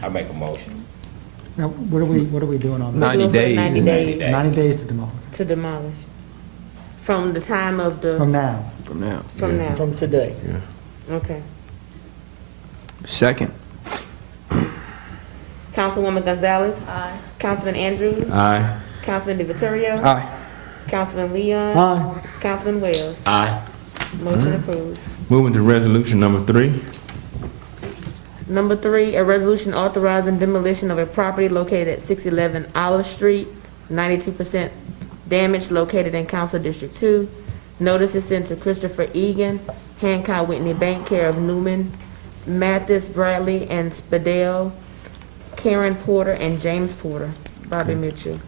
I make a motion. Now, what are we doing on that? 90 days. 90 days 90 days to demolish. to demolish. From the time of the. From now. From now. From now. From today. Okay. Second. Councilwoman Gonzalez. Aye. Councilman Andrews. Aye. Councilman DiVittorio. Aye. Councilman Leon. Aye. Councilman Wells. Aye. Motion approved. Moving to resolution number 3. Number 3, a resolution authorizing demolition of a property located at 611 Olive Street, 92% damage, located in Council District 2. Notice is sent to Christopher Egan, Hancock Whitney Bank, care of Newman, Mathis Bradley, and Spadell, Karen Porter, and James Porter. Bobby Mitchell.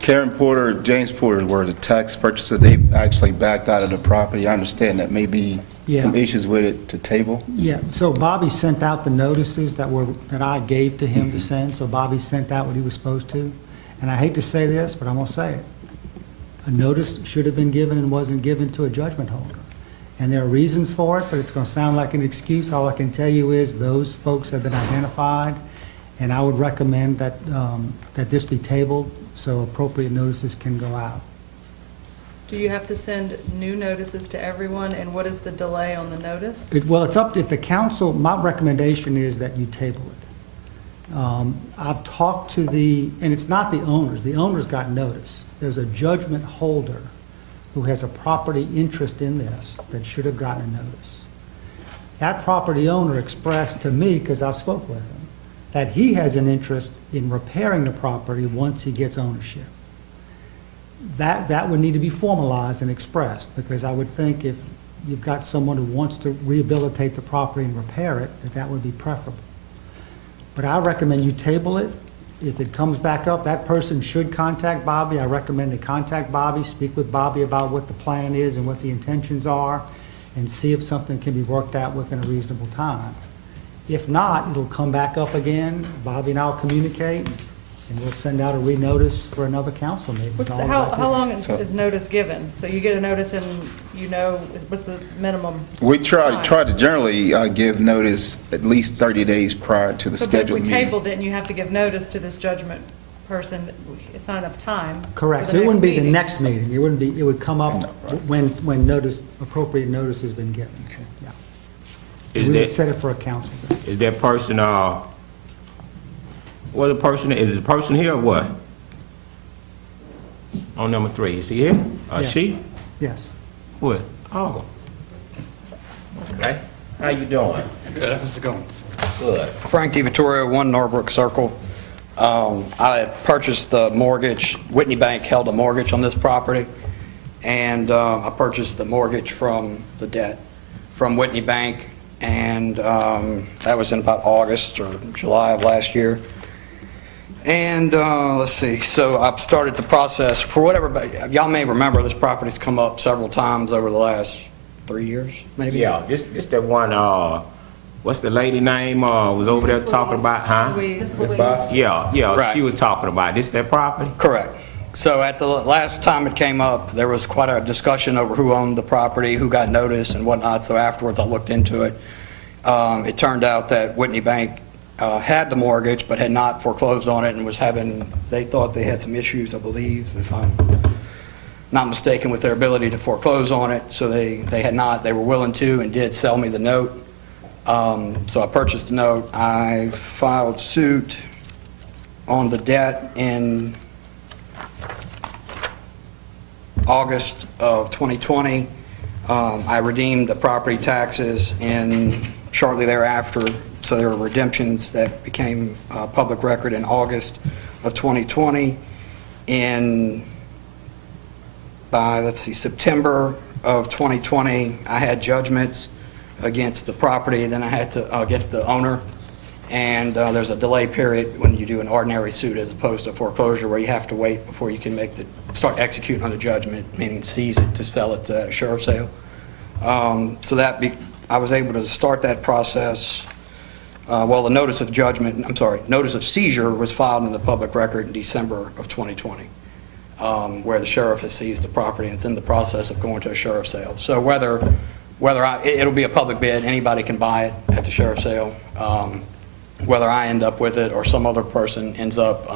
Karen Porter, James Porter were the tax purchaser. They've actually backed out of the property. I understand that may be some issues with it to table. Yeah, so Bobby sent out the notices that I gave to him to send, so Bobby sent out what he was supposed to. And I hate to say this, but I'm gonna say it. A notice should have been given and wasn't given to a judgment holder. And there are reasons for it, but it's gonna sound like an excuse. All I can tell you is those folks have been identified, and I would recommend that, that this be tabled so appropriate notices can go out. Do you have to send new notices to everyone, and what is the delay on the notice? Well, it's up to, if the council, my recommendation is that you table it. I've talked to and it's not the owners got notice. There's a judgment holder who has a property interest in this that should have gotten a notice. That property owner expressed to me, because I've spoke with him, that he has an interest in repairing the property once he gets ownership. That would need to be formalized and expressed, because I would think if you've got someone who wants to rehabilitate the property and repair it, that would be preferable. But I recommend you table it. If it comes back up, that person should contact Bobby. I recommend they contact Bobby, speak with Bobby about what the plan is and what the intentions are, and see if something can be worked out within a reasonable time. If not, it'll come back up again. Bobby and I'll communicate, and we'll send out a re-notice for another council meeting. How long is notice given? So you get a notice and you know, what's the minimum? We try to generally give notice at least 30 days prior to the scheduled meeting. But if we tabled it and you have to give notice to this judgment person, it's not enough time. Correct. So it wouldn't be the next meeting. It wouldn't be, it would come up when appropriate notice has been given. Yeah. We would set it for a council. Is that person, what the person, is the person here or what? On number 3, is he here? Yes. She? Yes. What? Oh. Okay. How you doing? Good, how's it going? Good. Frank DiVittorio, 1 Norbrook Circle. I purchased the mortgage, Whitney Bank held a mortgage on this property, and I purchased the mortgage from the debt from Whitney Bank, and that was in about August or July of last year. And let's see, so I've started the process for whatever, y'all may remember this property's come up several times over the last 3 years, maybe? Yeah, this that one, what's the lady name, was over there talking about, huh? Louise. Yeah, Right. she was talking about, this that property? Correct. So at the last time it came up, there was quite a discussion over who owned the property, who got notice and whatnot, so afterwards I looked into it. It turned out that Whitney Bank had the mortgage, but had not foreclosed on it and was having, they thought they had some issues, I believe, if I'm not mistaken, with their ability to foreclose on it, so they had not. They were willing to and did sell me the note. So I purchased the note. I filed suit on the debt in August of 2020. I redeemed the property taxes shortly thereafter, so there were redemptions that became public record in August of 2020. By September of 2020, I had judgments against the property, then I had to, against the owner. And there's a delay period when you do an ordinary suit as opposed to foreclosure, where you have to wait before you can start executing on the judgment, meaning seize it to sell it at a sheriff's sale. So I was able to start that process. Well, the notice of seizure was filed in the public record in December of 2020, where the sheriff has seized the property and it's in the process of going to a sheriff's sale. So it'll be a public bid, anybody can buy it at the sheriff's sale. Whether I end up with it or some other person ends up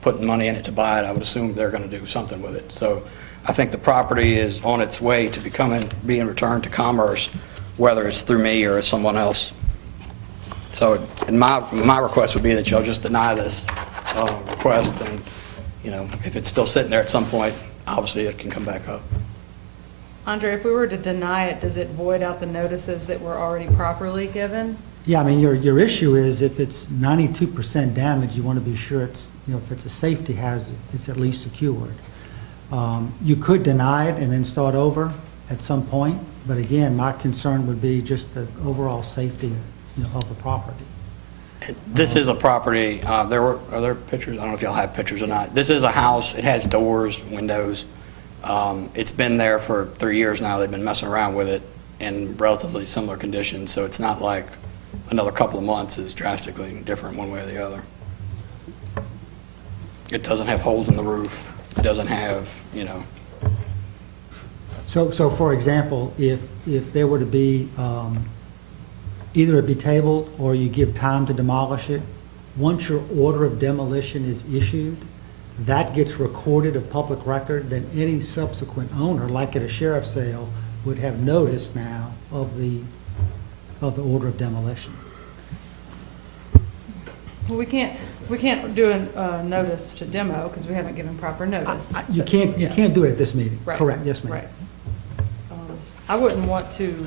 putting money in it to buy it, I would assume they're going to do something with it. So I think the property is on its way to being returned to commerce, whether it's through me or someone else. So my request would be that y'all just deny this request, and if it's still sitting there at some point, obviously it can come back up. Andre, if we were to deny it, does it void out the notices that were already properly given? Yeah, I mean, your issue is if it's 92% damage, you want to be sure it's, if it's a safety hazard, it's at least secured. You could deny it and then start over at some point, but again, my concern would be just the overall safety, of the property. This is a property, are there pictures? I don't know if y'all have pictures or not. This is a house, it has doors, windows. It's been there for 3 years now. They've been messing around with it in relatively similar conditions, so it's not like another couple of months is drastically different one way or the other. It doesn't have holes in the roof. It doesn't have, So for example, if there were to be, either it be tabled or you give time to demolish it, once your order of demolition is issued, that gets recorded of public record, then any subsequent owner, like at a sheriff's sale, would have notice now of the order of demolition. Well, we can't do a notice to demo because we haven't given proper notice. You can't do it at this meeting. Right. Correct, yes, ma'am. Right. I wouldn't want to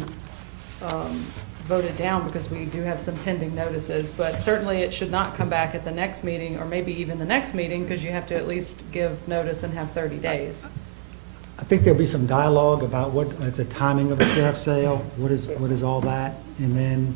vote it down because we do have some pending notices, but certainly it should not come back at the next meeting or maybe even the next meeting because you have to at least give notice and have 30 days. I think there'll be some dialogue about what is the timing of a sheriff's sale, what is all that, and then,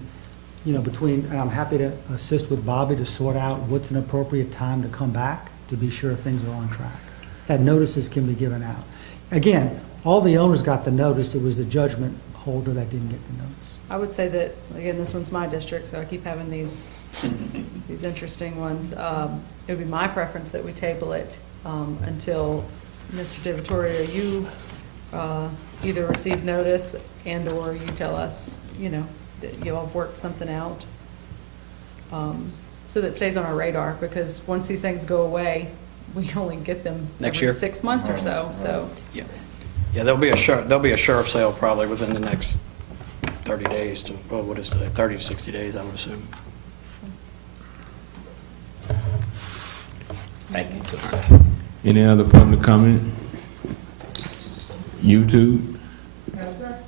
and I'm happy to assist with Bobby to sort out what's an appropriate time to come back to be sure things are on track. That notices can be given out. Again, all the owners got the notice, it was the judgment holder that didn't get the notice. I would say that, again, this one's my district, so I keep having these interesting ones. It would be my preference that we table it until, Mr. DeVittorio, you either receive notice and/or you tell us, that you all have worked something out, so that it stays on our radar, because once these things go away, we only get them Next every year? 6 months or so, Yeah, there'll be a sheriff's sale probably within the next 30 days to, well, what is today, 30 to 60 days, I would assume. Thank you. Any other public comment? YouTube? Yes, sir.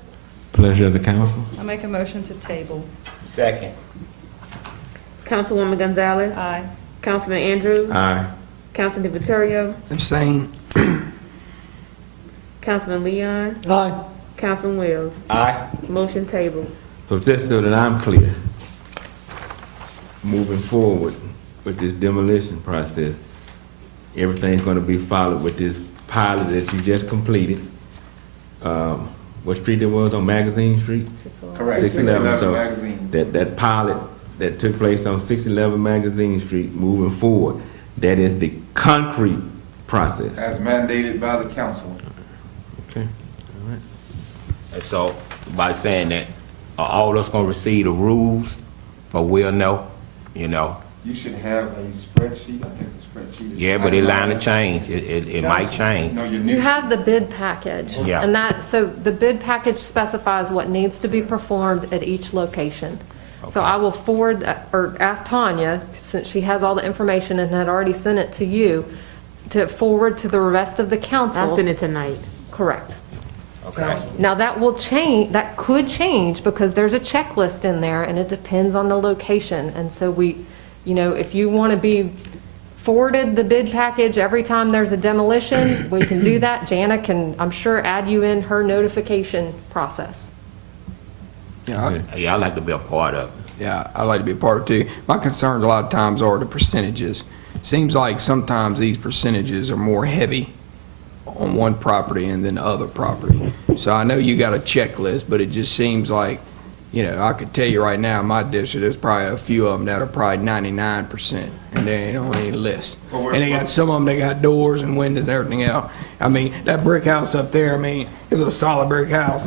Pleasure of the council. I make a motion to table. Second. Councilwoman Gonzalez? Aye. Councilman Andrews? Aye. Councilman DeVittorio? Abstain. Councilman Leon? Aye. Councilman Wells? Aye. Motion table. So just so that I'm clear, moving forward with this demolition process, everything's gonna be followed with this pilot that you just completed. What street it was, on Magazine Street? Correct. 611. So Magazine. that pilot that took place on 611 Magazine Street, moving forward, that is the concrete process. As mandated by the council. Okay, all right. And so, by saying that, are all of us gonna receive the rules, but we'll know, you know? You should have a spreadsheet, I think the spreadsheet is. Yeah, but it line to change, it might change. No, your You new, have the bid package. Yeah. And so the bid package specifies what needs to be performed at each location. So I will forward, or ask Tanya, since she has all the information and had already sent it to you, to forward to the rest of the council. I'll send it tonight. Correct. Okay. Now, that will change, that could change because there's a checklist in there and it depends on the location. And so if you want to be forwarded the bid package every time there's a demolition, we can do that. Jana can, I'm sure, add you in her notification process. Yeah, Yeah, I like to be a part of it. Yeah, I like to be a part of it too. My concerns a lot of times are the percentages. Seems like sometimes these percentages are more heavy on one property and then the other property. So I know you got a checklist, but it just seems like, I could tell you right now, in my district, there's probably a few of them that are probably 99%, and they ain't on any list. And they got some of them, they got doors and windows and everything else. I mean, that brick house up there, it was a solid brick house.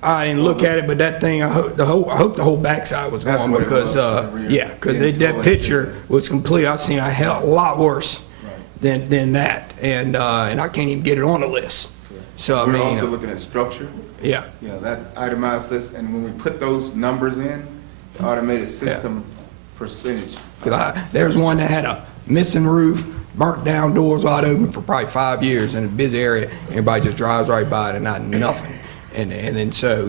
I didn't look at it, but that thing, I hope the whole backside was That's gone what it because, was, because yeah, that picture was complete. I've seen a lot worse than that, and I can't even get it on the list. So we're also looking at structure. Yeah. Yeah, that itemized list, and when we put those numbers in, the automated system percentage. There's one that had a missing roof, burnt down, doors wide open for probably 5 years in a busy area. Everybody just drives right by it and not nothing. And then so,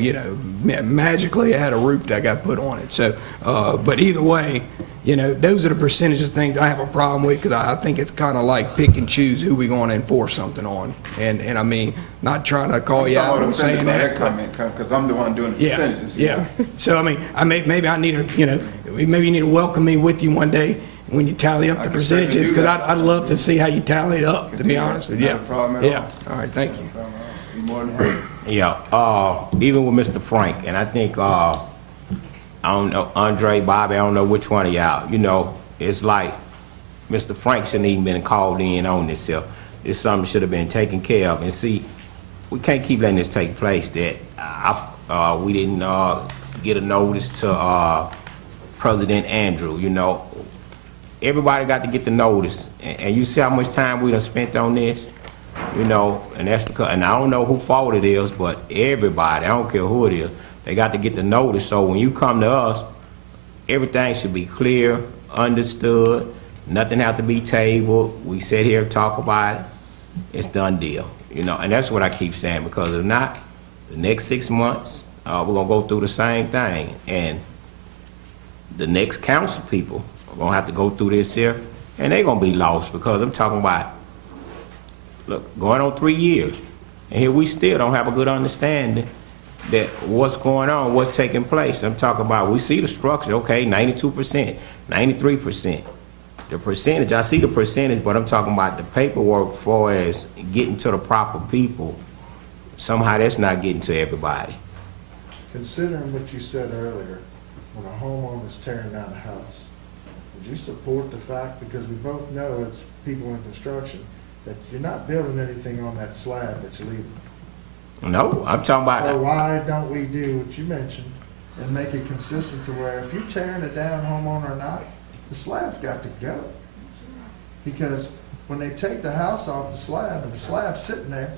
magically it had a roof that got put on it. So, but either way, those are the percentages things I have a problem with because I think it's kind of like pick and choose who we're going to enforce something on. And not trying to call you out on saying that. Comment, because I'm the one doing the percentages. Yeah. So, maybe I need to, maybe you need to welcome me with you one day when you tally up the percentages because I'd love to see how you tally it up, to be honest with you. Not a problem at all. Yeah. All right. Thank you. Be more than happy. Yeah, even with Mr. Frank, and I think, I don't know, Andre, Bobby, I don't know which one of y'all, it's like Mr. Frank shouldn't even been called in on this here. It's something should have been taken care of. And see, we can't keep letting this take place that we didn't get a notice to President Andrew, Everybody got to get the notice. And you see how much time we done spent on this? And that's because, and I don't know who fault it is, but everybody, I don't care who it is, they got to get the notice. So when you come to us, everything should be clear, understood, nothing have to be tabled. We sit here, talk about it, it's done deal, and that's what I keep saying, because if not, the next 6 months, we're gonna go through the same thing, and the next council people are gonna have to go through this here, and they're gonna be lost, because I'm talking about, look, going on 3 years, and here we still don't have a good understanding that what's going on, what's taking place. I'm talking about, we see the structure, okay, 92%, 93%. The percentage, I see the percentage, but I'm talking about the paperwork for as getting to the proper people. Somehow that's not getting to everybody. Considering what you said earlier, when a homeowner is tearing down a house, would you support the fact, because we both know as people in construction, that you're not building anything on that slab that you're leaving? No, I'm talking about. So why don't we do what you mentioned and make it consistent to where if you're tearing it down, homeowner or not, the slab's got to go? Because when they take the house off the slab and the slab's sitting there,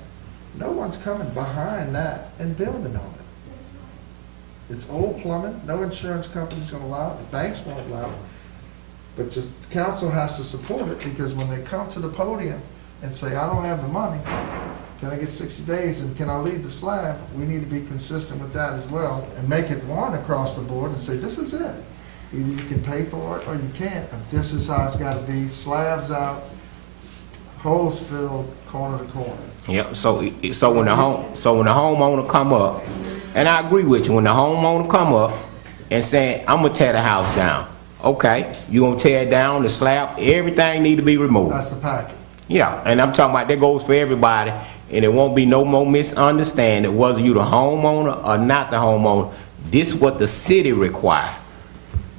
no one's coming behind that and building on it. It's old plumbing, no insurance company's gonna allow it, the banks won't allow it. But just, the council has to support it, because when they come to the podium and say, I don't have the money, can I get 60 days and can I leave the slab? We need to be consistent with that as well and make it one across the board and say, this is it. Either you can pay for it or you can't, but this is how it's gotta be, slabs out, holes filled, corner to corner. Yeah, so when the homeowner come up, and I agree with you, when the homeowner come up and saying, I'm gonna tear the house down. Okay, you gonna tear it down, the slab, everything need to be removed. That's the package. Yeah, and I'm talking about that goes for everybody, and it won't be no more misunderstanding whether you the homeowner or not the homeowner. This is what the city requires.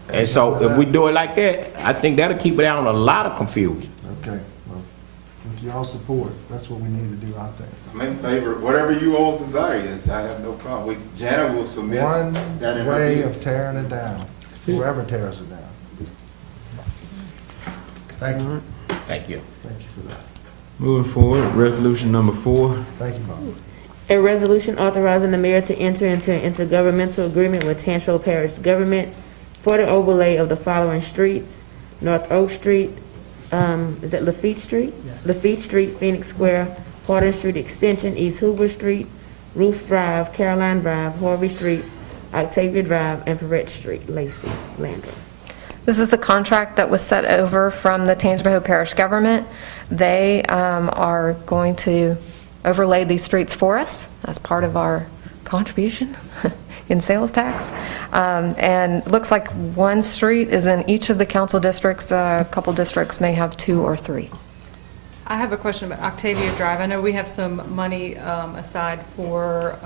And so if we do it like that, I think that'll keep it out on a lot of confusion. Okay, well, y'all support. That's what we need to do, I think. I'm in favor, whatever you all's desire is, I have no problem. Janet will submit One that in her way bids. of tearing it down, whoever tears it down. Thank you. Thank you. Thank you for that. Moving forward, resolution number 4. Thank you, Bob. A resolution authorizing the mayor to enter into an intergovernmental agreement with Tantrell Parish government for the overlay of the following streets: North Oak Street, is that Lafitte Street? Yes. Lafitte Street, Phoenix Square, Hardin Street Extension, East Hoover Street, Roof Drive, Caroline Drive, Harvey Street, Octavia Drive, and Ferret Street, Lacey, Landry. This is the contract that was set over from the Tangipahoa Parish government. They are going to overlay these streets for us as part of our contribution in sales tax. And looks like one street is in each of the council districts. A couple districts may have 2 or 3. I have a question about Octavia Drive. I know we have some money aside for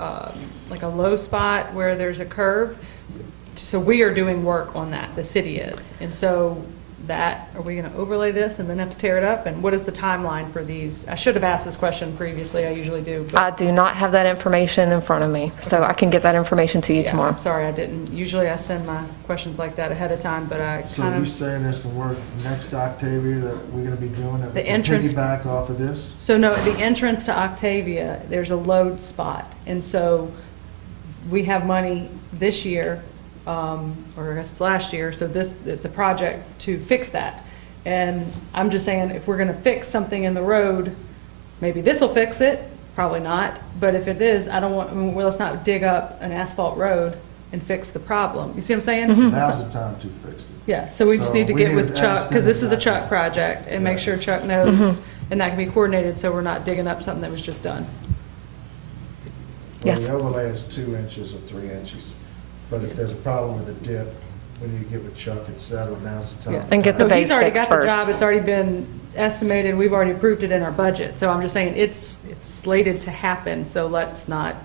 like a low spot where there's a curve. So we are doing work on that, the city is. And so that, are we going to overlay this and then have to tear it up? And what is the timeline for these? I should have asked this question previously, I usually do. But I do not have that information in front of me, so I can get that information to you yeah, tomorrow. I'm sorry, I didn't. Usually I send my questions like that ahead of time, but I So kind you of. saying there's some work next to Octavia that we're gonna be doing that we The can entrance- piggyback off of this? So no, the entrance to Octavia, there's a load spot. And so we have money this year, or I guess it's last year, so the project to fix that. And I'm just saying, if we're gonna fix something in the road, maybe this will fix it, probably not. But if it is, I don't want, well, let's not dig up an asphalt road and fix the problem. You see what I'm saying? Now's the time to fix it. Yeah, so we just need to get with Chuck, because this is a Chuck project, and make sure Chuck knows, and that can be coordinated, so we're not digging up something that was just done. Well, Yes. the overlay is 2 inches or 3 inches, but if there's a problem with the dip, we need to get with Chuck and settle. Now's the time. And get the So base he's already fixed got the first. job, it's already been estimated, we've already approved it in our budget. So I'm just saying, it's slated to happen, so let's not,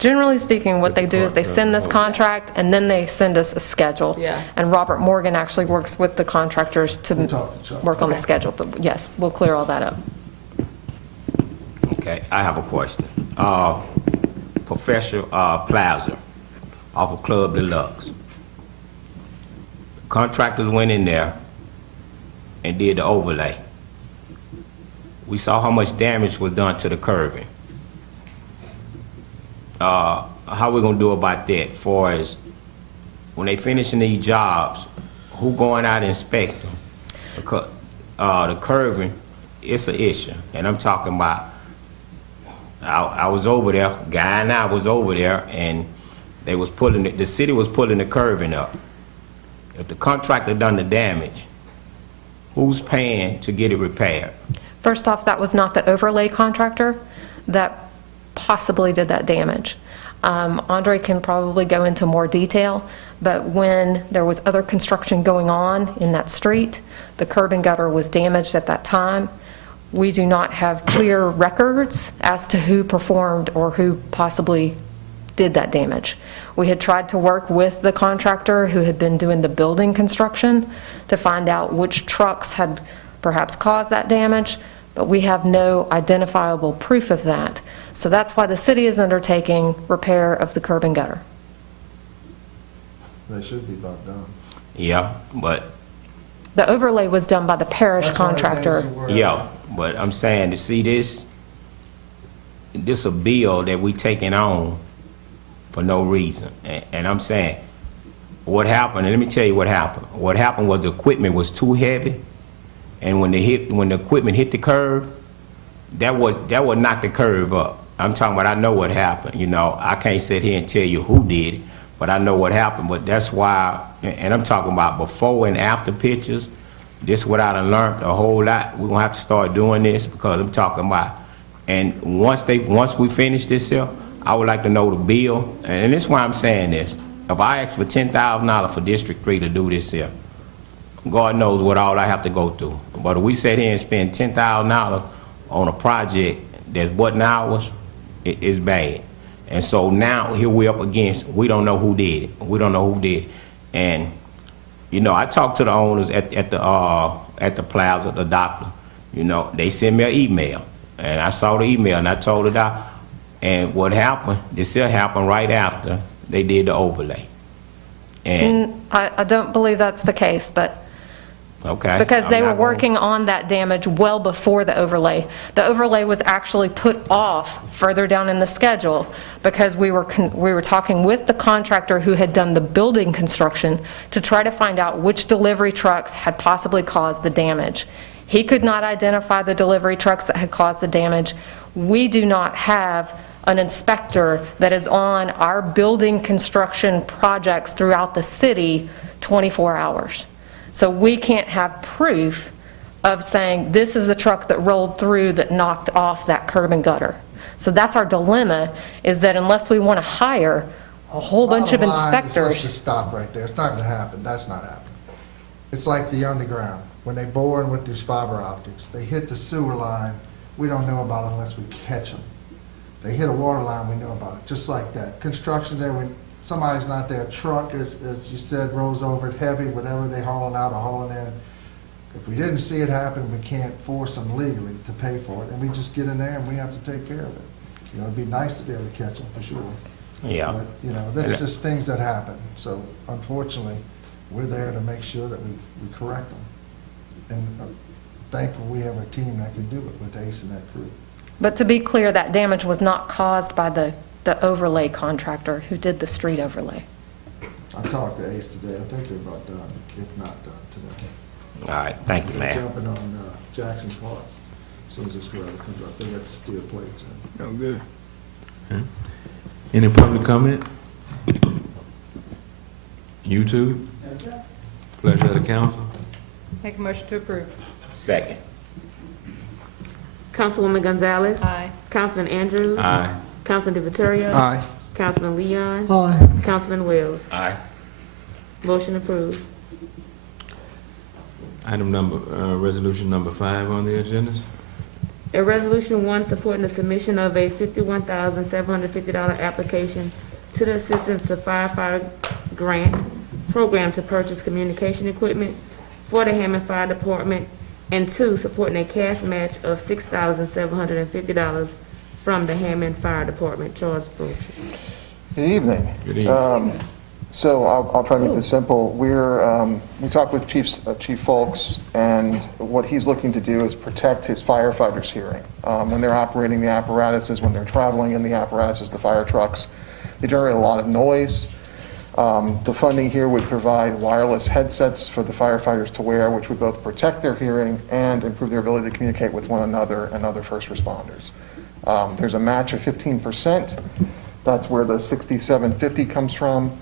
Generally speaking, what they do is they send this contract, and then they send us a schedule. Yeah. And Robert Morgan actually works with the contractors to We'll talk to Chuck. work on the schedule. But yes, we'll clear all that up. Okay, I have a question. Professor Plaza off of Club Deluxe. Contractors went in there and did the overlay. We saw how much damage was done to the curbing. How we gonna do about that? For as when they finishing these jobs, who going out and inspect them? Because the curbing, it's an issue, and I'm talking about. I was over there. Guy and I was over there, and they was pulling the city was pulling the curbing up. If the contractor done the damage, who's paying to get it repaired? First off, that was not the overlay contractor that possibly did that damage. Andre can probably go into more detail, but when there was other construction going on in that street, the curb and gutter was damaged at that time. We do not have clear records as to who performed or who possibly did that damage. We had tried to work with the contractor who had been doing the building construction to find out which trucks had perhaps caused that damage, but we have no identifiable proof of that. So that's why the city is undertaking repair of the curb and gutter. They should be about done. Yeah, but The overlay was done by the parish That's one of the things contractor. that we're- yeah, but I'm saying to see this a bill that we taking on for no reason, and I'm saying what happened. And let me tell you what happened. What happened was the equipment was too heavy, and when the equipment hit the curb, that would knock the curb up. I'm talking about, I know what happened. You know, I can't sit here and tell you who did it, but I know what happened. But that's why, and I'm talking about before and after pictures. This is what I done learned a whole lot. We're gonna have to start doing this because I'm talking about. And once we finish this here, I would like to know the bill. And this is why I'm saying this. If I ask for $10,000 for District 3 to do this here, God knows what all I have to go through. But if we sit here and spend $10,000 on a project that wasn't ours, it's bad. And so now here we're up against, we don't know who did it. We don't know who did it. And, you know, I talked to the owners at the plaza, the doctor, You know, they sent me an email, and I saw the email, and I told it out. And what happened, this still happened right after they did the overlay. And, I don't believe that's the case, but okay. because I'm they not were gonna- working on that damage well before the overlay. The overlay was actually put off further down in the schedule because we were talking with the contractor who had done the building construction to try to find out which delivery trucks had possibly caused the damage. He could not identify the delivery trucks that had caused the damage. We do not have an inspector that is on our building construction projects throughout the city 24 hours. So we can't have proof of saying, this is the truck that rolled through that knocked off that curb and gutter. So that's our dilemma, is that unless we want to hire a whole bunch of Bottom line is, let's inspectors. just stop right there. It's not gonna happen. That's not happening. It's like the underground. When they bore in with these fiber optics, they hit the sewer line, we don't know about it unless we catch them. They hit a water line, we know about it, just like that. Construction's there, when somebody's not there, truck, as you said, rolls over it heavy, whatever they hauling out or hauling in. If we didn't see it happen, we can't force them legally to pay for it, and we just get in there and we have to take care of it. You know, it'd be nice to be able to catch them, for sure. Yeah. But, you know, that's just things that happen. So unfortunately, we're there to make sure that we correct them. And thankful we have a team that can do it with Ace and that crew. But to be clear, that damage was not caused by the overlay contractor who did the street overlay. I talked to Ace today. I think they're about done, if not done today. All right, thank you, They're ma'am. jumping on Jackson Park as soon as this weather comes up. They got the steel plates in. Oh, good. Any public comment? YouTube? Pleasure of the council. Make a motion to approve. Second. Councilwoman Gonzalez. Aye. Councilman Andrews. Aye. Councilman DeViterio. Aye. Councilman Leon. Aye. Councilman Wells. Aye. Motion approved. Item number, resolution number 5 on the agenda. A resolution one supporting the submission of a $51,750 application to the Assistance to Firefighter Grant Program to purchase communication equipment for the Hammond Fire Department, and two, supporting a cash match of $6,750 from the Hammond Fire Department. Charles Broach. Good evening. Good evening. So I'll try to make this simple. We talked with Chief Folks, and what he's looking to do is protect his firefighters' hearing. When they're operating the apparatuses, when they're traveling in the apparatuses, the fire trucks, they generate a lot of noise. The funding here would provide wireless headsets for the firefighters to wear, which would both protect their hearing and improve their ability to communicate with one another and other first responders. There's a match of 15%. That's where the $6,750 comes from.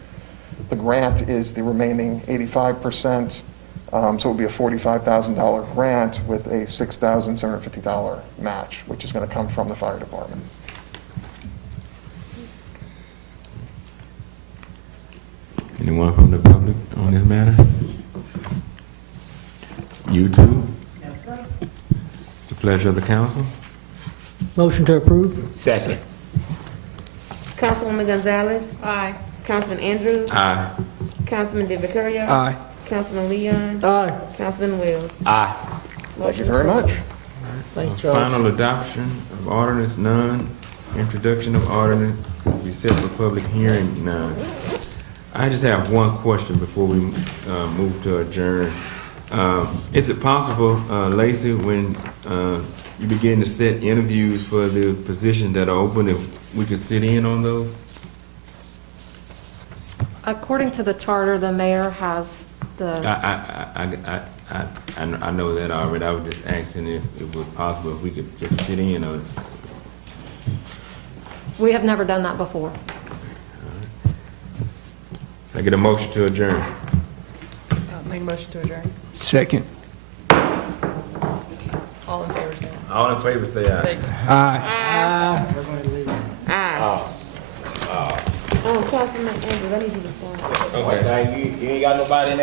The grant is the remaining 85%, so it would be a $45,000 grant with a $6,750 match, which is going to come from the fire department. Anyone from the public on this matter? YouTube? The pleasure of the council. Motion to approve? Second. Councilwoman Gonzalez. Aye. Councilman Andrews. Aye. Councilman DeViterio. Aye. Councilman Leon. Aye. Councilman Wells. Aye. Thank you very much. Thanks, Charles. Final adoption of ordinance, none. Introduction of ordinance, we set for public hearing, none. I just have one question before we move to adjourn. Is it possible, Lacey, when you begin to set interviews for the positions that are open, if we could sit in on those? According to the charter, the mayor has the, I know that already. I was just asking if it was possible if we could just sit in on it. we have never done that before. I get a motion to adjourn. Make a motion to adjourn. Second. All in favor, say aye. All in favor, say aye. Aye. Aye. Councilman Andrews, I need you to sign. Okay. You ain't got nobody in there.